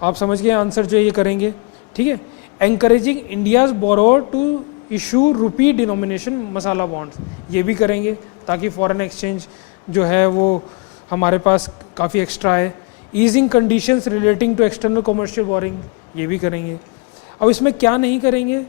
आप समझ गए आंसर जो ये करेंगे, ठीक है। Encouraging India's borrower to issue rupee denomination masala bonds, ये भी करेंगे ताकि फॉरेन एक्सचेंज जो है वो हमारे पास काफ़ी एक्स्ट्रा है। Easing conditions relating to external commercial borrowing, ये भी करेंगे। अब इसमें क्या नहीं करेंगे?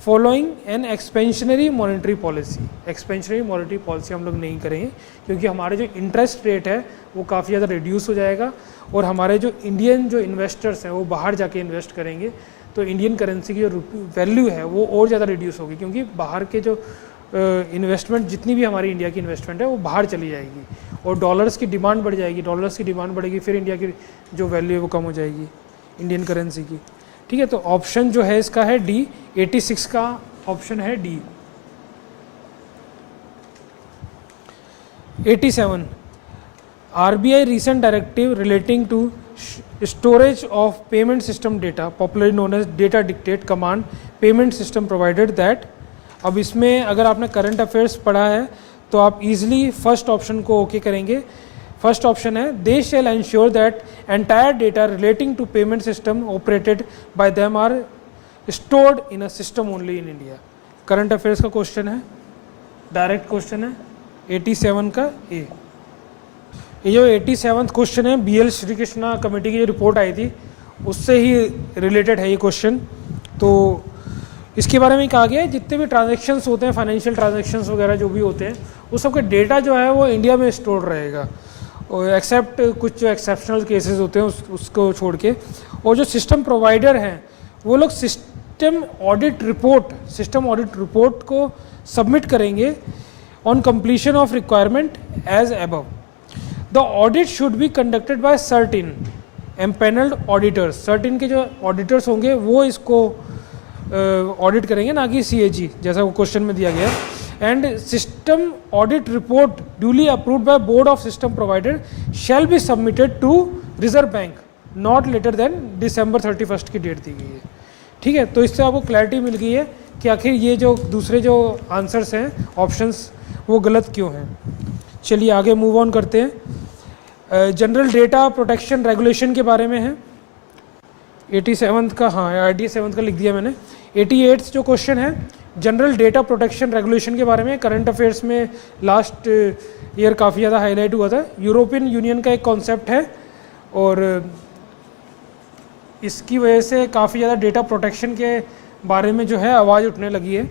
Following an expansionary monetary policy, expansionary monetary policy हम लोग नहीं करेंगे क्योंकि हमारे जो इंटरेस्ट रेट है वो काफ़ी ज़्यादा रिड्यूस हो जाएगा और हमारे जो इंडियन जो इन्वेस्टर्स हैं वो बाहर जाके इन्वेस्ट करेंगे, तो इंडियन करेंसी की जो वैल्यू है वो और ज़्यादा रिड्यूस होगी क्योंकि बाहर के जो इन्वेस्टमेंट जितनी भी हमारी इंडिया की इन्वेस्टमेंट है वो बाहर चली जाएगी और डॉलर्स की डिमांड बढ़ जाएगी, डॉलर्स की डिमांड बढ़ेगी, फिर इंडिया की जो वैल्यू है वो कम हो जाएगी इंडियन करेंसी की, ठीक है। तो ऑप्शन जो है इसका है डी। 86 का ऑप्शन है D. 87, RBI recent directive relating to storage of payment system data, popularly known as data dictate command payment system provided that। अब इसमें अगर आपने करंट अफेयर्स पढ़ा है तो आप इजीली फर्स्ट ऑप्शन को ओके करेंगे। फर्स्ट ऑप्शन है they shall ensure that entire data relating to payment system operated by them are stored in a system only in India. Current affairs का question है, direct question है। 87 का ए। ये जो 87th question है BL Shri Krishna committee की जो रिपोर्ट आई थी उससे ही रिलेटेड है ये क्वेश्चन। तो इसके बारे में कहा गया है जितने भी ट्रांजैक्शंस होते हैं, फाइनेंशियल ट्रांजैक्शंस वगैरह जो भी होते हैं, उस सब का डेटा जो है वो इंडिया में स्टोर रहेगा, और एक्सेप्ट कुछ जो एक्सेप्शनल केसेस होते हैं उसको छोड़ के। और जो सिस्टम प्रोवाइडर हैं वो लोग सिस्टम ऑडिट रिपोर्ट को सबमिट करेंगे on completion of requirement as above. The audit should be conducted by certain empanelled auditors. Certain के जो ऑडिटर्स होंगे वो इसको ऑडिट करेंगे, ना कि CAG जैसा वो क्वेश्चन में दिया गया। And system audit report duly approved by board of system provider shall be submitted to reserve bank not later than December 31 की डेट दी गई है, ठीक है। तो इससे आपको क्लैरिटी मिल गई है कि आखिर ये जो दूसरे जो आंसर्स हैं ऑप्शंस वो गलत क्यों हैं। चलिए आगे मूव ऑन करते हैं। जनरल डेटा प्रोटेक्शन रेगुलेशन के बारे में है 87 का, हाँ 87 का लिख दिया मैंने। 88 जो क्वेश्चन है जनरल डेटा प्रोटेक्शन रेगुलेशन के बारे में, करंट अफेयर्स में लास्ट ईयर काफ़ी ज़्यादा हाईलाइट हुआ था। यूरोपियन यूनियन का एक कॉन्सेप्ट है और इसकी वजह से काफ़ी ज़्यादा डेटा प्रोटेक्शन के बारे में जो है आवाज़ उठने लगी है।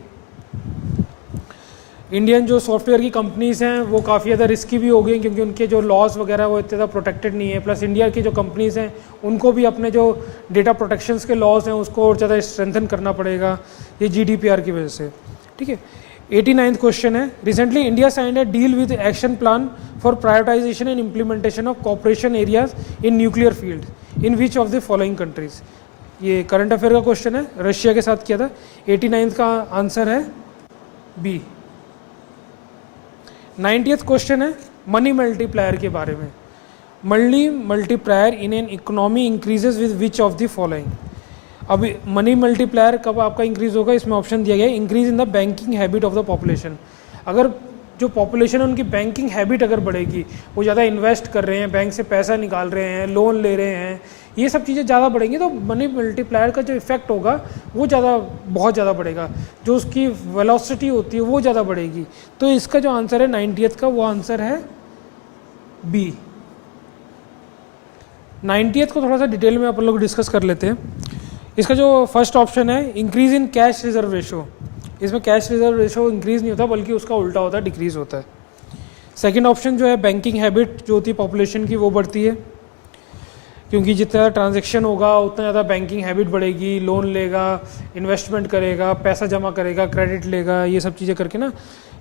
इंडियन जो सॉफ्टवेयर की कंपनीज़ हैं वो काफ़ी ज़्यादा रिस्की भी हो गई क्योंकि उनके जो लॉज वगैरह वो इतने ज़्यादा प्रोटेक्टेड नहीं है। प्लस इंडिया की जो कंपनीज़ हैं उनको भी अपने जो डेटा प्रोटेक्शंस के लॉज हैं उसको और ज़्यादा स्ट्रेंथन करना पड़ेगा ये GDPR की वजह से। ठीक है, 89th क्वेश्चन है, recently India signed a deal with action plan for prioritisation and implementation of corporation areas in nuclear field in which of the following countries. ये करंट अफेयर का क्वेश्चन है, रशिया के साथ किया था। 89th का answer है बी। 90th क्वेश्चन है मनी मल्टीप्लायर के बारे में। Money multiplier in an economy increases with which of the following. अब मनी मल्टीप्लायर कब आपका इंक्रीज होगा, इसमें ऑप्शन दिया गया है increase in the banking habit of the population. अगर जो पॉपुलेशन है उनकी बैंकिंग हैबिट अगर बढ़ेगी, वो ज़्यादा इन्वेस्ट कर रहे हैं, बैंक से पैसा निकाल रहे हैं, लोन ले रहे हैं, ये सब चीज़ें ज़्यादा बढ़ेंगी तो मनी मल्टीप्लायर का जो इफेक्ट होगा वो बहुत ज़्यादा बढ़ेगा, जो उसकी वेलोसिटी होती है वो ज़्यादा बढ़ेगी। तो इसका जो आंसर है 90th का वो आंसर है बी। 90th को थोड़ा सा डिटेल में अपन लोग डिस्कस कर लेते हैं। इसका जो फर्स्ट ऑप्शन है increase in cash reserve ratio, इसमें कैश रिजर्व रेशो इंक्रीज नहीं होता बल्कि उसका उल्टा होता है, डिक्रीज होता है। सेकंड ऑप्शन जो है बैंकिंग हैबिट जो होती है पॉपुलेशन की वो बढ़ती है, क्योंकि जितना ट्रांजैक्शन होगा उतना ज़्यादा बैंकिंग हैबिट बढ़ेगी, लोन लेगा, इन्वेस्टमेंट करेगा, पैसा जमा करेगा, क्रेडिट लेगा, ये सब चीज़ें करके ना,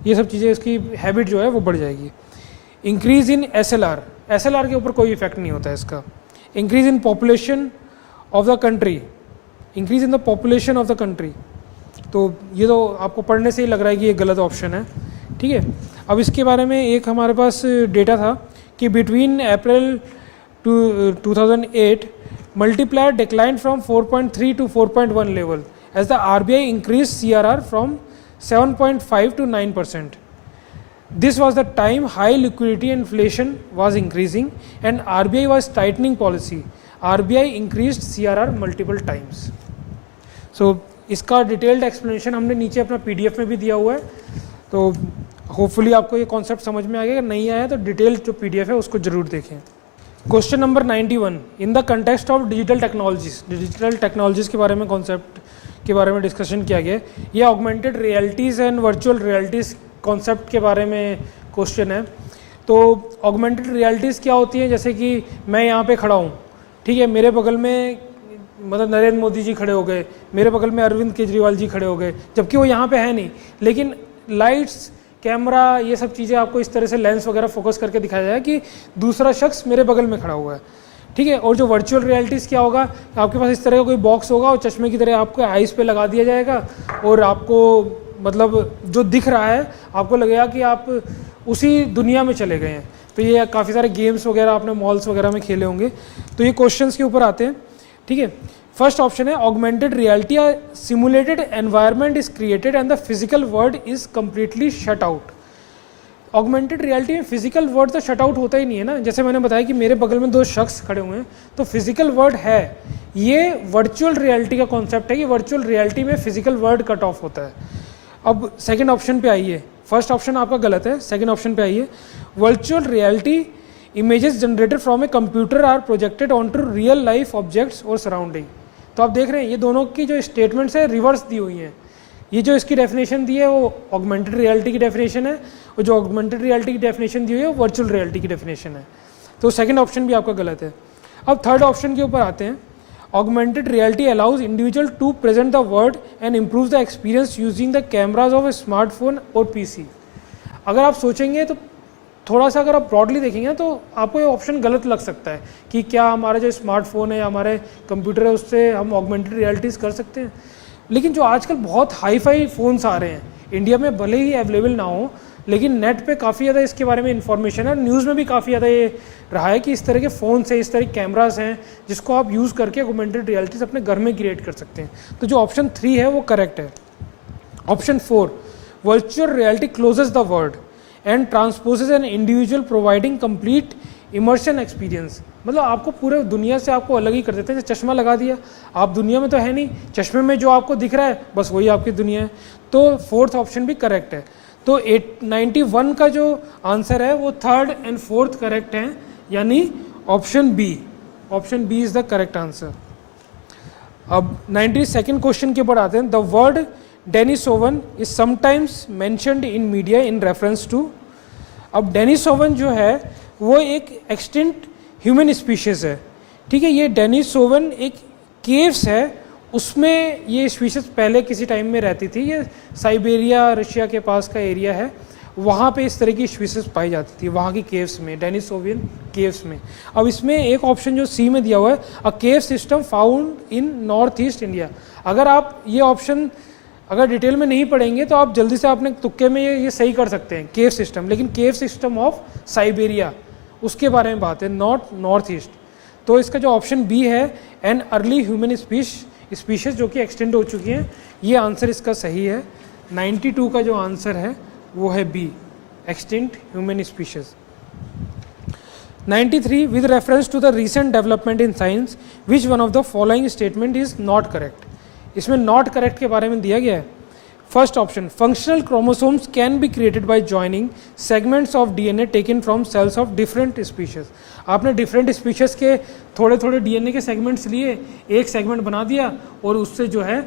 ये सब चीज़ें इसकी हैबिट जो है वो बढ़ जाएगी। इंक्रीज इन SLR, SLR के ऊपर कोई इफेक्ट नहीं होता है इसका। Increase in population of the country, increase in the population of the country, तो ये तो आपको पढ़ने से ही लग रहा है कि ये गलत ऑप्शन है। ठीक है, अब इसके बारे में एक हमारे पास डेटा था कि between April 2008 multiplier declined from 4.3 to 4.1 level as the RBI increased CRR from 7.5 to 9%. This was the time high liquidity and inflation was increasing and RBI was tightening policy. RBI increased CRR multiple times. So इसका detailed explanation हमने नीचे अपना PDF में भी दिया हुआ है, तो होपफुली आपको ये कॉन्सेप्ट समझ में आ गया। अगर नहीं आया तो डिटेल जो PDF है उसको जरूर देखें। Question number 91, in the context of digital technologies के बारे में कॉन्सेप्ट के बारे में डिस्कशन किया गया। ये augmented realities and virtual realities concept के बारे में क्वेश्चन है। तो ऑगमेंटेड रियलिटीज़ क्या होती हैं, जैसे कि मैं यहाँ पे खड़ा हूँ, ठीक है, मेरे बगल में मतलब नरेंद्र मोदी जी खड़े हो गए, मेरे बगल में अरविंद केजरीवाल जी खड़े हो गए, जबकि वो यहाँ पे है नहीं, लेकिन लाइट्स, कैमरा, ये सब चीज़ें आपको इस तरह से लेंस वगैरह फोकस करके दिखाया जाए कि दूसरा शख्स मेरे बगल में खड़ा हुआ है। ठीक है, और जो वर्चुअल रियलिटीज़ क्या होगा, आपके पास इस तरह का कोई बॉक्स होगा और चश्मे की तरह आपको आइज़ पे लगा दिया जाएगा और आपको मतलब जो दिख रहा है आपको लगेगा कि आप उसी दुनिया में चले गए हैं। तो ये काफ़ी सारे गेम्स वगैरह आपने मॉल्स वगैरह में खेले होंगे। तो ये क्वेश्चंस के ऊपर आते हैं। ठीक है, फर्स्ट ऑप्शन है augmented reality, simulated environment is created and the physical world is completely shut out. Augmented reality में फिजिकल वर्ल्ड तो शट आउट होता ही नहीं है ना, जैसे मैंने बताया कि मेरे बगल में दो शख्स खड़े हुए हैं तो फिजिकल वर्ल्ड है। ये वर्चुअल रियलिटी का कॉन्सेप्ट है कि वर्चुअल रियलिटी में फिजिकल वर्ल्ड कट ऑफ होता है। अब सेकेंड ऑप्शन पे आइए, फर्स्ट ऑप्शन आपका गलत है, सेकेंड ऑप्शन पे आइए। Virtual reality images generated from a computer are projected on to real life objects और सराउंडिंग। तो आप देख रहे हैं ये दोनों की जो स्टेटमेंट्स है रिवर्स दी हुई हैं। ये जो इसकी डेफिनेशन दी है वो ऑगमेंटेड रियलिटी की डेफिनेशन है, और जो ऑगमेंटेड रियलिटी की डेफिनेशन दी हुई है वो वर्चुअल रियलिटी की डेफिनेशन है। तो सेकंड ऑप्शन भी आपका गलत है। अब थर्ड ऑप्शन के ऊपर आते हैं। Augmented reality allows individual to present the world and improve the experience using the cameras of a smartphone और PC। अगर आप सोचेंगे तो थोड़ा सा, अगर आप ब्रॉडली देखेंगे तो आपको ये ऑप्शन गलत लग सकता है कि क्या हमारा जो स्मार्टफोन है, हमारे कंप्यूटर है, उससे हम ऑगमेंटेड रियलिटीज़ कर सकते हैं। लेकिन जो आजकल बहुत हाई फाई फ़ोन्स आ रहे हैं, इंडिया में भले ही अवेलेबल ना हो, लेकिन नेट पे काफ़ी ज़्यादा इसके बारे में इंफॉर्मेशन है, न्यूज़ में भी काफ़ी ज़्यादा ये रहा है कि इस तरह के फ़ोन्स है, इस तरह के कैमराज हैं जिसको आप यूज़ करके ऑगमेंटेड रियलिटीज़ अपने घर में क्रिएट कर सकते हैं। तो जो ऑप्शन 3 है वो करेक्ट है। Option 4, virtual reality closes the world and transposes an individual providing complete immersion experience. मतलब आपको पूरे दुनिया से आपको अलग ही कर देते हैं। चश्मा लगा दिया, आप दुनिया में तो है नहीं, चश्मे में जो आपको दिख रहा है बस वही आपकी दुनिया है। तो फोर्थ ऑप्शन भी करेक्ट है। तो 91 का जो आंसर है वो थर्ड एंड फोर्थ करेक्ट हैं, यानी option B. Option B is the correct answer. अब 92nd क्वेश्चन के ऊपर आते हैं। The word Denisovan is sometimes mentioned in media in reference to. अब डेनिसोवन जो है वो एक एक्सटिंक्ट ह्यूमन स्पीशीज है, ठीक है। ये डेनिसोवन एक केव्स है, उसमें ये स्पीशीज पहले किसी टाइम में रहती थी। ये साइबेरिया रशिया के पास का एरिया है, वहाँ पे इस तरह की स्पीशीज पाई जाती थी, वहाँ की केव्स में, डेनिसोवियन केव्स में। अब इसमें एक ऑप्शन जो सी में दिया हुआ है, a cave system found in north east India. अगर आप ये ऑप्शन अगर डिटेल में नहीं पढ़ेंगे तो आप जल्दी से अपने तुक्के में ये सही कर सकते हैं, केव सिस्टम, लेकिन केव सिस्टम ऑफ साइबेरिया उसके बारे में बात है, नॉट नॉर्थ ईस्ट। तो इसका जो ऑप्शन बी है, एन अर्ली ह्यूमन स्पीशीज जो कि एक्सटेंड हो चुकी हैं, ये आंसर इसका सही है। 92 का जो आंसर है वो है B, extinct human species. 93, with reference to the recent development in science which one of the following statement is not correct. इसमें नॉट करेक्ट के बारे में दिया गया है। First option, functional chromosomes can be created by joining segments of DNA taken from cells of different species. आपने different species के थोड़े थोड़े डीएनए के सेगमेंट्स लिए, एक सेगमेंट बना दिया और उससे जो है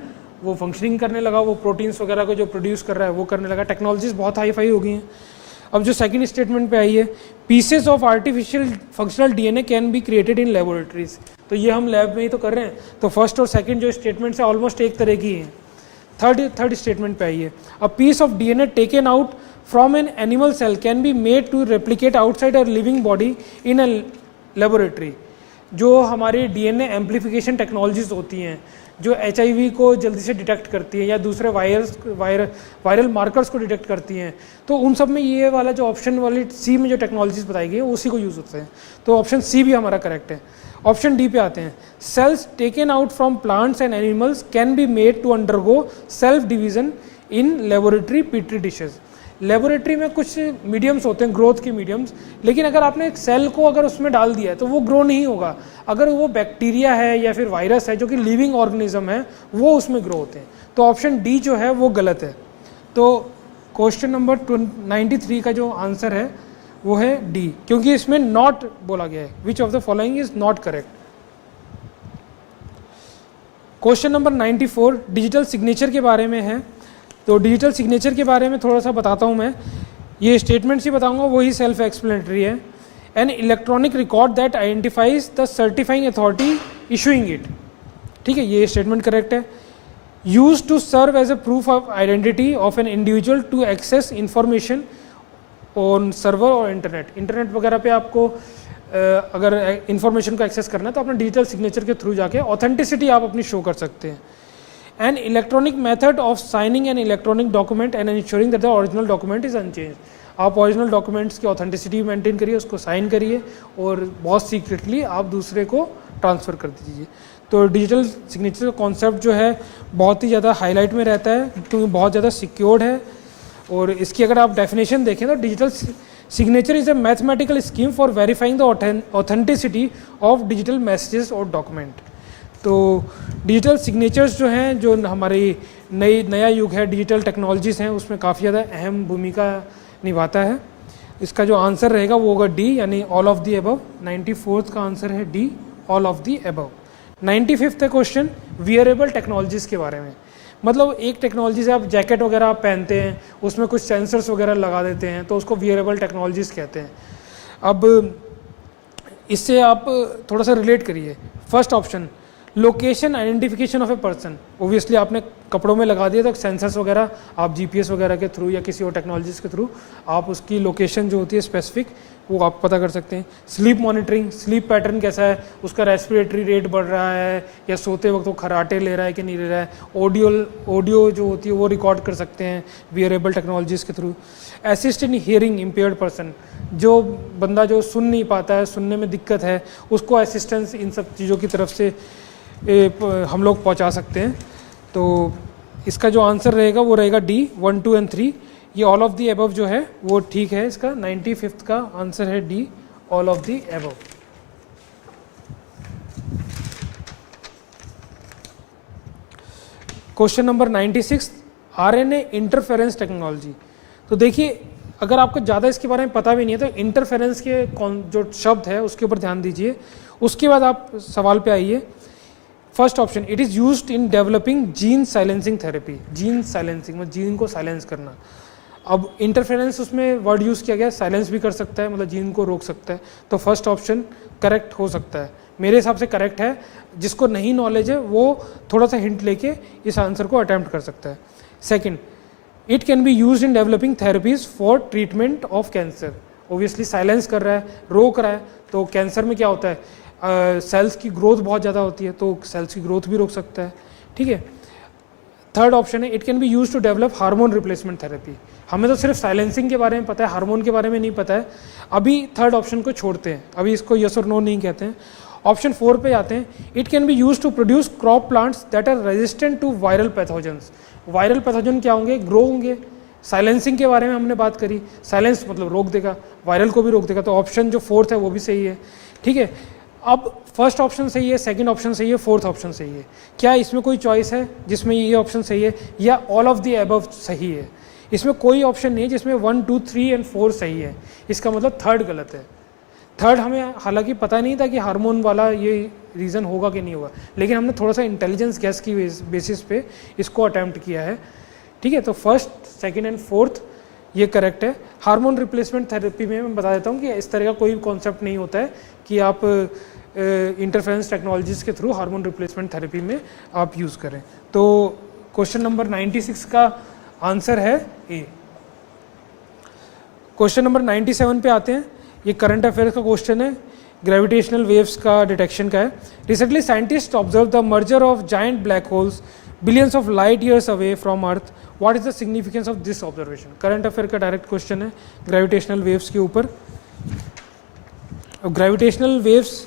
वो फंक्शनिंग करने लगा, वो प्रोटीन्स वगैरह को जो प्रोड्यूस कर रहा है वो करने लगा। टेक्नोलॉजीज बहुत हाई फाई हो गई हैं। अब जो सेकंड स्टेटमेंट पे आई है, pieces of artificial functional DNA can be created in laboratories, तो ये हम लैब में ही तो कर रहे हैं। तो फर्स्ट और सेकंड जो स्टेटमेंट्स है ऑलमोस्ट एक तरह की हैं। थर्ड स्टेटमेंट पे आई है, a piece of DNA taken out from an animal cell can be made to replicate outside a living body in a laboratory. जो हमारी डीएनए एम्प्लीफिकेशन टेक्नोलॉजीज होती हैं, जो एचआईवी को जल्दी से डिटेक्ट करती हैं या दूसरे वायरल मार्कर्स को डिटेक्ट करती हैं, तो उन सब में ये वाला जो ऑप्शन वाली सी में जो टेक्नोलॉजीज बताई गई है उसी को यूज़ होते हैं। तो ऑप्शन सी भी हमारा करेक्ट है। ऑप्शन डी पे आते हैं, cells taken out from plants and animals can be made to undergo self division in laboratory petri dishes. Laboratory में कुछ मीडियम्स होते हैं, ग्रोथ के मीडियम्स, लेकिन अगर आपने एक सेल को अगर उसमें डाल दिया है तो वो ग्रो नहीं होगा। अगर वो बैक्टीरिया है या फिर वायरस है जो कि लिविंग ऑर्गेनिज्म है, वो उसमें ग्रो होते हैं। तो ऑप्शन डी जो है वो गलत है। तो क्वेश्चन नंबर 93 का जो आंसर है वो है डी, क्योंकि इसमें नॉट बोला गया है, विच of the following is not correct. Question number 94 digital signature के बारे में है। तो डिजिटल सिग्नेचर के बारे में थोड़ा सा बताता हूँ मैं, ये स्टेटमेंट्स ही बताऊँगा, वही सेल्फ एक्सप्लेनेटरी है। An electronic record that identifies the certifying authority issuing it, ठीक है, ये स्टेटमेंट करेक्ट है। Use to serve as a proof of identity of an individual to access information on server और internet वगैरह पे आपको अगर इंफॉर्मेशन को एक्सेस करना है तो अपना डिजिटल सिग्नेचर के थ्रू जाके ऑथेंटिसिटी आप अपनी शो कर सकते हैं। An electronic method of signing an electronic document and ensuring that the original document is unchanged. आप ओरिजिनल डॉक्यूमेंट्स की ऑथेंटिसिटी मेंटेन करिए, उसको साइन करिए और बहुत सीक्रेटली आप दूसरे को ट्रांसफ़र कर दीजिए। तो डिजिटल सिग्नेचर का कॉन्सेप्ट जो है बहुत ही ज़्यादा हाईलाइट में रहता है, क्योंकि बहुत ज़्यादा सिक्योर्ड है। और इसकी अगर आप डेफिनेशन देखें तो digital signature is a mathematical scheme for verifying the authenticity of digital messages और डॉक्यूमेंट। तो डिजिटल सिग्नेचर्स जो हैं, जो हमारी नया युग है, डिजिटल टेक्नोलॉजीज़ हैं, उसमें काफ़ी ज़्यादा अहम भूमिका निभाता है। इसका जो आंसर रहेगा वो होगा डी, यानी all of the above. 94th का आंसर है D, all of the above. 95th question wearable technologies के बारे में। मतलब एक टेक्नोलॉजी से आप जैकेट वगैरह आप पहनते हैं, उसमें कुछ सेंसर्स वगैरह लगा देते हैं, तो उसको वियरेबल टेक्नोलॉजीज़ कहते हैं। अब इससे आप थोड़ा सा रिलेट करिए। First option, location identification of a person. Obviously आपने कपड़ों में लगा दिया तो सेंसर्स वगैरह आप जीपीएस वगैरह के थ्रू या किसी और टेक्नोलॉजीज़ के थ्रू आप उसकी लोकेशन जो होती है स्पेसिफिक, वो आप पता कर सकते हैं। स्लीप मॉनिटरिंग, स्लीप पैटर्न कैसा है, उसका रेस्पिरेटरी रेट बढ़ रहा है या सोते वक्त वो खराटे ले रहा है कि नहीं ले रहा है। ऑडियो जो होती है वो रिकॉर्ड कर सकते हैं वियरेबल टेक्नोलॉजीज़ के through. Assist in hearing impaired person, जो बंदा जो सुन नहीं पाता है, सुनने में दिक्कत है, उसको असिस्टेंस इन सब चीज़ों की तरफ से हम लोग पहुंचा सकते हैं। तो इसका जो आंसर रहेगा वो रहेगा डी, 1, 2 and 3। ये ऑल ऑफ दी अबव जो है वो ठीक है। इसका 95th का आंसर है D, all of the above. Question number 96, RNA interference technology. तो देखिए, अगर आपको ज़्यादा इसके बारे में पता भी नहीं है तो इंटरफेरेंस के जो शब्द है उसके ऊपर ध्यान दीजिए, उसके बाद आप सवाल पे आइए। First option, it is used in developing gene silencing therapy. Gene silencing मतलब जीन को साइलेंस करना। अब इंटरफेरेंस उसमें वर्ड यूज़ किया गया, साइलेंस भी कर सकता है, मतलब जीन को रोक सकता है। तो फर्स्ट ऑप्शन करेक्ट हो सकता है, मेरे हिसाब से करेक्ट है। जिसको नहीं नॉलेज है वो थोड़ा सा हिंट लेके इस आंसर को अटैम्प्ट कर सकता है। Second, it can be use in developing therapies for treatment of cancer. Obviously silence कर रहा है, रोक रहा है, तो कैंसर में क्या होता है, सेल्स की ग्रोथ बहुत ज़्यादा होती है, तो सेल्स की ग्रोथ भी रोक सकता है। ठीक है। थर्ड ऑप्शन है, it can be use to develop hormone replacement therapy. हमें तो सिर्फ साइलेंसिंग के बारे में पता है, हार्मोन के बारे में नहीं पता है। अभी थर्ड ऑप्शन को छोड़ते हैं, अभी इसको यस और नो नहीं कहते हैं। ऑप्शन 4 पे आते हैं, it can be use to produce crop plants that are resistant to viral pathogens. Viral pathogen क्या होंगे, ग्रो होंगे। साइलेंसिंग के बारे में हमने बात करी, साइलेंस मतलब रोक देगा, वायरल को भी रोक देगा, तो ऑप्शन जो फोर्थ है वो भी सही है। ठीक है। अब फर्स्ट ऑप्शन सही है, सेकंड ऑप्शन सही है, फोर्थ ऑप्शन सही है। क्या इसमें कोई चॉइस है जिसमें ये ऑप्शन सही है, या ऑल ऑफ द अबव सही है? इसमें कोई ऑप्शन नहीं है जिसमें 1, 2, 3 एंड 4 सही है। इसका मतलब थर्ड गलत है। थर्ड हमें हालांकि पता नहीं था कि हार्मोन वाला ये रीज़न होगा कि नहीं होगा, लेकिन हमने थोड़ा सा इंटेलिजेंस गैस की बेसिस पे इसको अटैम्प्ट किया है। ठीक है। तो फर्स्ट, सेकंड एंड फोर्थ ये करेक्ट है। हार्मोन रिप्लेसमेंट थेरेपी में मैं बता देता हूँ कि इस तरह का कोई कॉन्सेप्ट नहीं होता है कि आप इंटरफेरेंस टेक्नोलॉजीज़ के थ्रू हार्मोन रिप्लेसमेंट थेरेपी में आप यूज़ करें। तो क्वेश्चन नंबर 96 का आंसर है ए। क्वेश्चन नंबर 97 पे आते हैं। ये करंट अफेयर्स का क्वेश्चन है, ग्रेविटेशनल वेव्स का डिटेक्शन का है। Recently scientist observe the merger of giant black holes billions of light years away from earth, what is the significance of this observation. Current affair का direct question है gravitational waves के ऊपर। Gravitational waves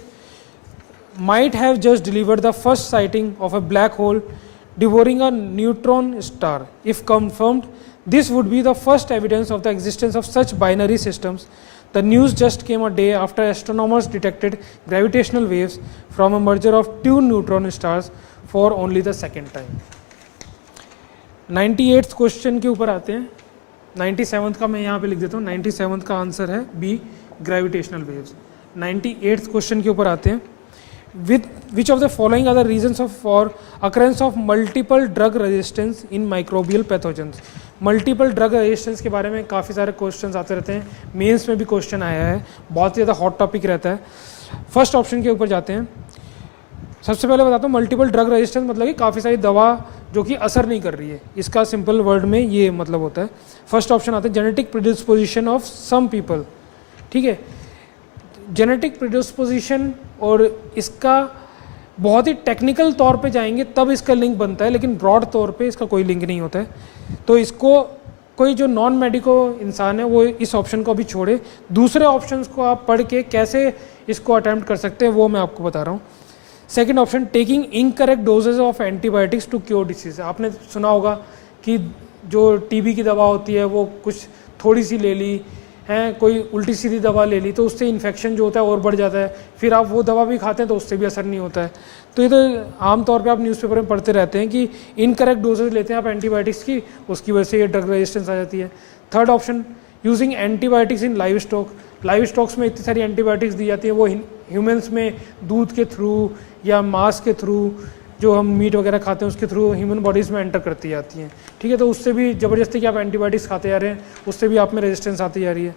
might have just delivered the first sighting of a black hole devouring a neutron star. If confirmed, this would be the first evidence of the existence of such binary systems. The news just came a day after astronomers detected gravitational waves from a merger of two neutron stars for only the second time. 98th question के ऊपर आते हैं। 97th का मैं यहाँ पे लिख देता हूँ। 97th का आंसर है B, gravitational waves. 98th question के ऊपर आते हैं। With which of the following are the reasons for occurrence of multiple drug resistance in microbial pathogens? Multiple drug resistance के बारे में काफ़ी सारे क्वेश्चंस आते रहते हैं, मेंस में भी क्वेश्चन आया है, बहुत ज़्यादा हॉट टॉपिक रहता है। फर्स्ट ऑप्शन के ऊपर जाते हैं। सबसे पहले बताता हूँ, मल्टीपल ड्रग रेजिस्टेंस मतलब कि काफ़ी सारी दवा जो कि असर नहीं कर रही है, इसका सिंपल वर्ड में ये मतलब होता है। फर्स्ट ऑप्शन आता है जेनेटिक प्रिडिस्पोजिशन ऑफ सम पीपल। ठीक है। जेनेटिक प्रिडिस्पोजिशन, और इसका बहुत ही टेक्निकल तौर पे जाएंगे तब इसका लिंक बनता है, लेकिन ब्रॉड तौर पे इसका कोई लिंक नहीं होता है। तो इसको कोई जो नॉन मेडिको इंसान है वो इस ऑप्शन को अभी छोड़े, दूसरे ऑप्शंस को आप पढ़ के कैसे इसको अटैम्प्ट कर सकते हैं वो मैं आपको बता रहा हूँ। Second option, taking incorrect doses of antibiotics to cure disease. आपने सुना होगा कि जो टीबी की दवा होती है वो कुछ थोड़ी सी ले ली है, कोई उल्टी सीधी दवा ले ली तो उससे इन्फेक्शन जो होता है और बढ़ जाता है, फिर आप वो दवा भी खाते हैं तो उससे भी असर नहीं होता है। तो ये तो आमतौर पे आप न्यूज़पेपर में पढ़ते रहते हैं कि इनकरेक्ट डोजेज लेते हैं आप एंटीबायोटिक्स की, उसकी वजह से ये ड्रग रेजिस्टेंस आ जाती है। थर्ड ऑप्शन, यूजिंग एंटीबायोटिक्स इन लाइव स्टॉक। लाइव स्टॉक्स में इतनी सारी एंटीबायोटिक्स दी जाती है, वो ह्यूमन्स में दूध के थ्रू या मांस के थ्रू, जो हम मीट वगैरह खाते हैं उसके थ्रू ह्यूमन बॉडीज़ में एंटर करती जाती हैं। ठीक है। तो उससे भी ज़बरदस्ती कि आप एंटीबायोटिक्स खाते जा रहे हैं, उससे भी आप में रेजिस्टेंस आती जा रही है।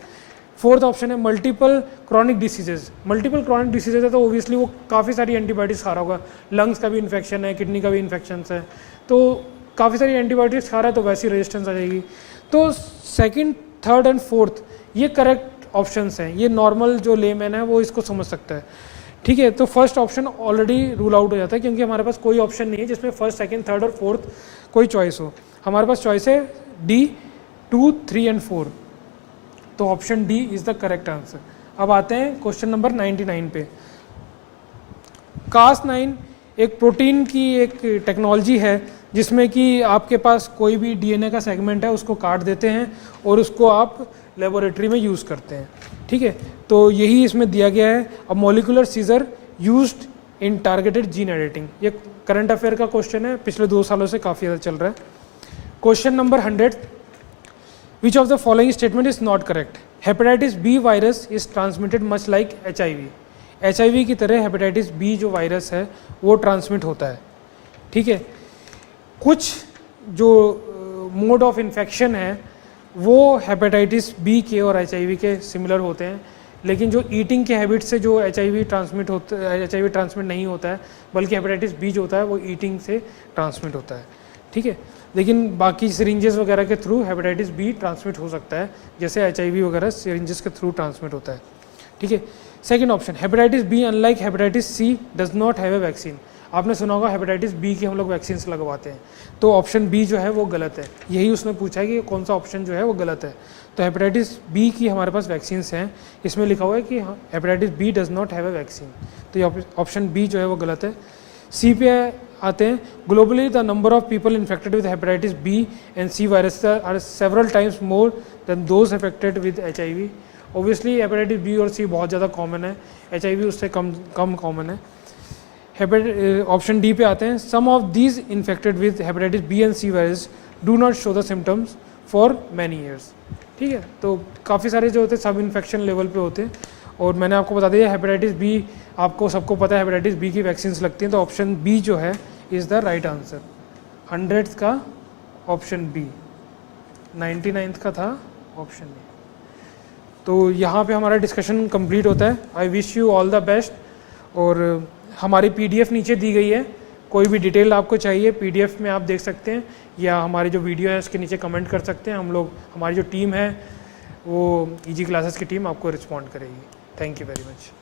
फोर्थ ऑप्शन है multiple chronic diseases. Multiple chronic diseases है तो ओबियसली वो काफ़ी सारी एंटीबायोटिक्स खा रहा होगा, लंग्स का भी इन्फेक्शन है, किडनी का भी इन्फेक्शन है, तो काफ़ी सारी एंटीबायोटिक्स खा रहा है तो वैसी रेजिस्टेंस आ जाएगी। तो सेकेंड, थर्ड एंड फोर्थ ये करेक्ट ऑप्शंस हैं, ये नॉर्मल जो लेमैन है वो इसको समझ सकता है। ठीक है। तो first option already rule out हो जाता है क्योंकि हमारे पास कोई ऑप्शन नहीं है जिसमें फर्स्ट, सेकंड, थर्ड और फोर्थ कोई चॉइस हो। हमारे पास चॉइस है डी, 2, 3 एंड 4। तो option D is the correct answer. अब आते हैं क्वेश्चन नंबर 99 पे। Cas9 एक प्रोटीन की एक टेक्नोलॉजी है जिसमें कि आपके पास कोई भी डीएनए का सेगमेंट है उसको काट देते हैं और उसको आप लेबोरेटरी में यूज़ करते हैं। ठीक है। तो यही इसमें दिया गया है, a molecular scissor used in targeted gene editing. ये करंट अफेयर का क्वेश्चन है, पिछले 2 सालों से काफ़ी ज़्यादा चल रहा है। Question number 100, which of the following statement is not correct. Hepatitis B virus is transmitted much like HIV। HIV की तरह हेपेटाइटिस बी जो वायरस है वो ट्रांसमिट होता है, ठीक है। कुछ जो मोड ऑफ इन्फेक्शन है वो हेपेटाइटिस बी के और HIV के सिमिलर होते हैं, लेकिन जो ईटिंग के हैबिट से जो HIV ट्रांसमिट नहीं होता है, बल्कि हेपेटाइटिस बी जो होता है वो ईटिंग से ट्रांसमिट होता है, ठीक है। लेकिन बाकी सिरिंजेस वगैरह के थ्रू हेपेटाइटिस बी ट्रांसमिट हो सकता है, जैसे HIV वगैरह सिरिंजेस के थ्रू ट्रांसमिट होता है, ठीक है। Second option, hepatitis B unlike hepatitis C does not have a vaccine. आपने सुना होगा हेपेटाइटिस बी के हम लोग वैक्सीन लगवाते हैं, तो ऑप्शन बी जो है वो गलत है। यही उसने पूछा है कि कौन सा ऑप्शन जो है वो गलत है। तो हेपेटाइटिस बी की हमारे पास वैक्सीन हैं, इसमें लिखा हुआ है कि hepatitis B does not have a vaccine, तो ये ऑप्शन बी जो है वो गलत है। सी पे आते हैं, globally the number of people infected with hepatitis B and C virus are several times more than those affected with HIV। Obviously hepatitis B और सी बहुत ज़्यादा कॉमन है, HIV उससे कम कॉमन है। ऑप्शन डी पे आते हैं, some of these infected with hepatitis B and C virus do not show the symptoms for many years, ठीक है। तो काफ़ी सारे जो होते हैं सब इन्फेक्शन लेवल पे होते हैं, और मैंने आपको बता दिया हेपेटाइटिस बी आपको सबको पता है हेपेटाइटिस बी की वैक्सीन लगती हैं, तो ऑप्शन बी जो है is the right answer. 100th का ऑप्शन बी, 99th का था ऑप्शन बी। तो यहाँ पे हमारा डिस्कशन कंप्लीट होता है। I wish you all the best. और हमारी PDF नीचे दी गई है, कोई भी डिटेल आपको चाहिए PDF में आप देख सकते हैं, या हमारी जो वीडियो है उसके नीचे कमेंट कर सकते हैं। हमारी जो टीम है वो EG क्लासेस की टीम आपको रिस्पॉन्ड करेगी। Thank you very much.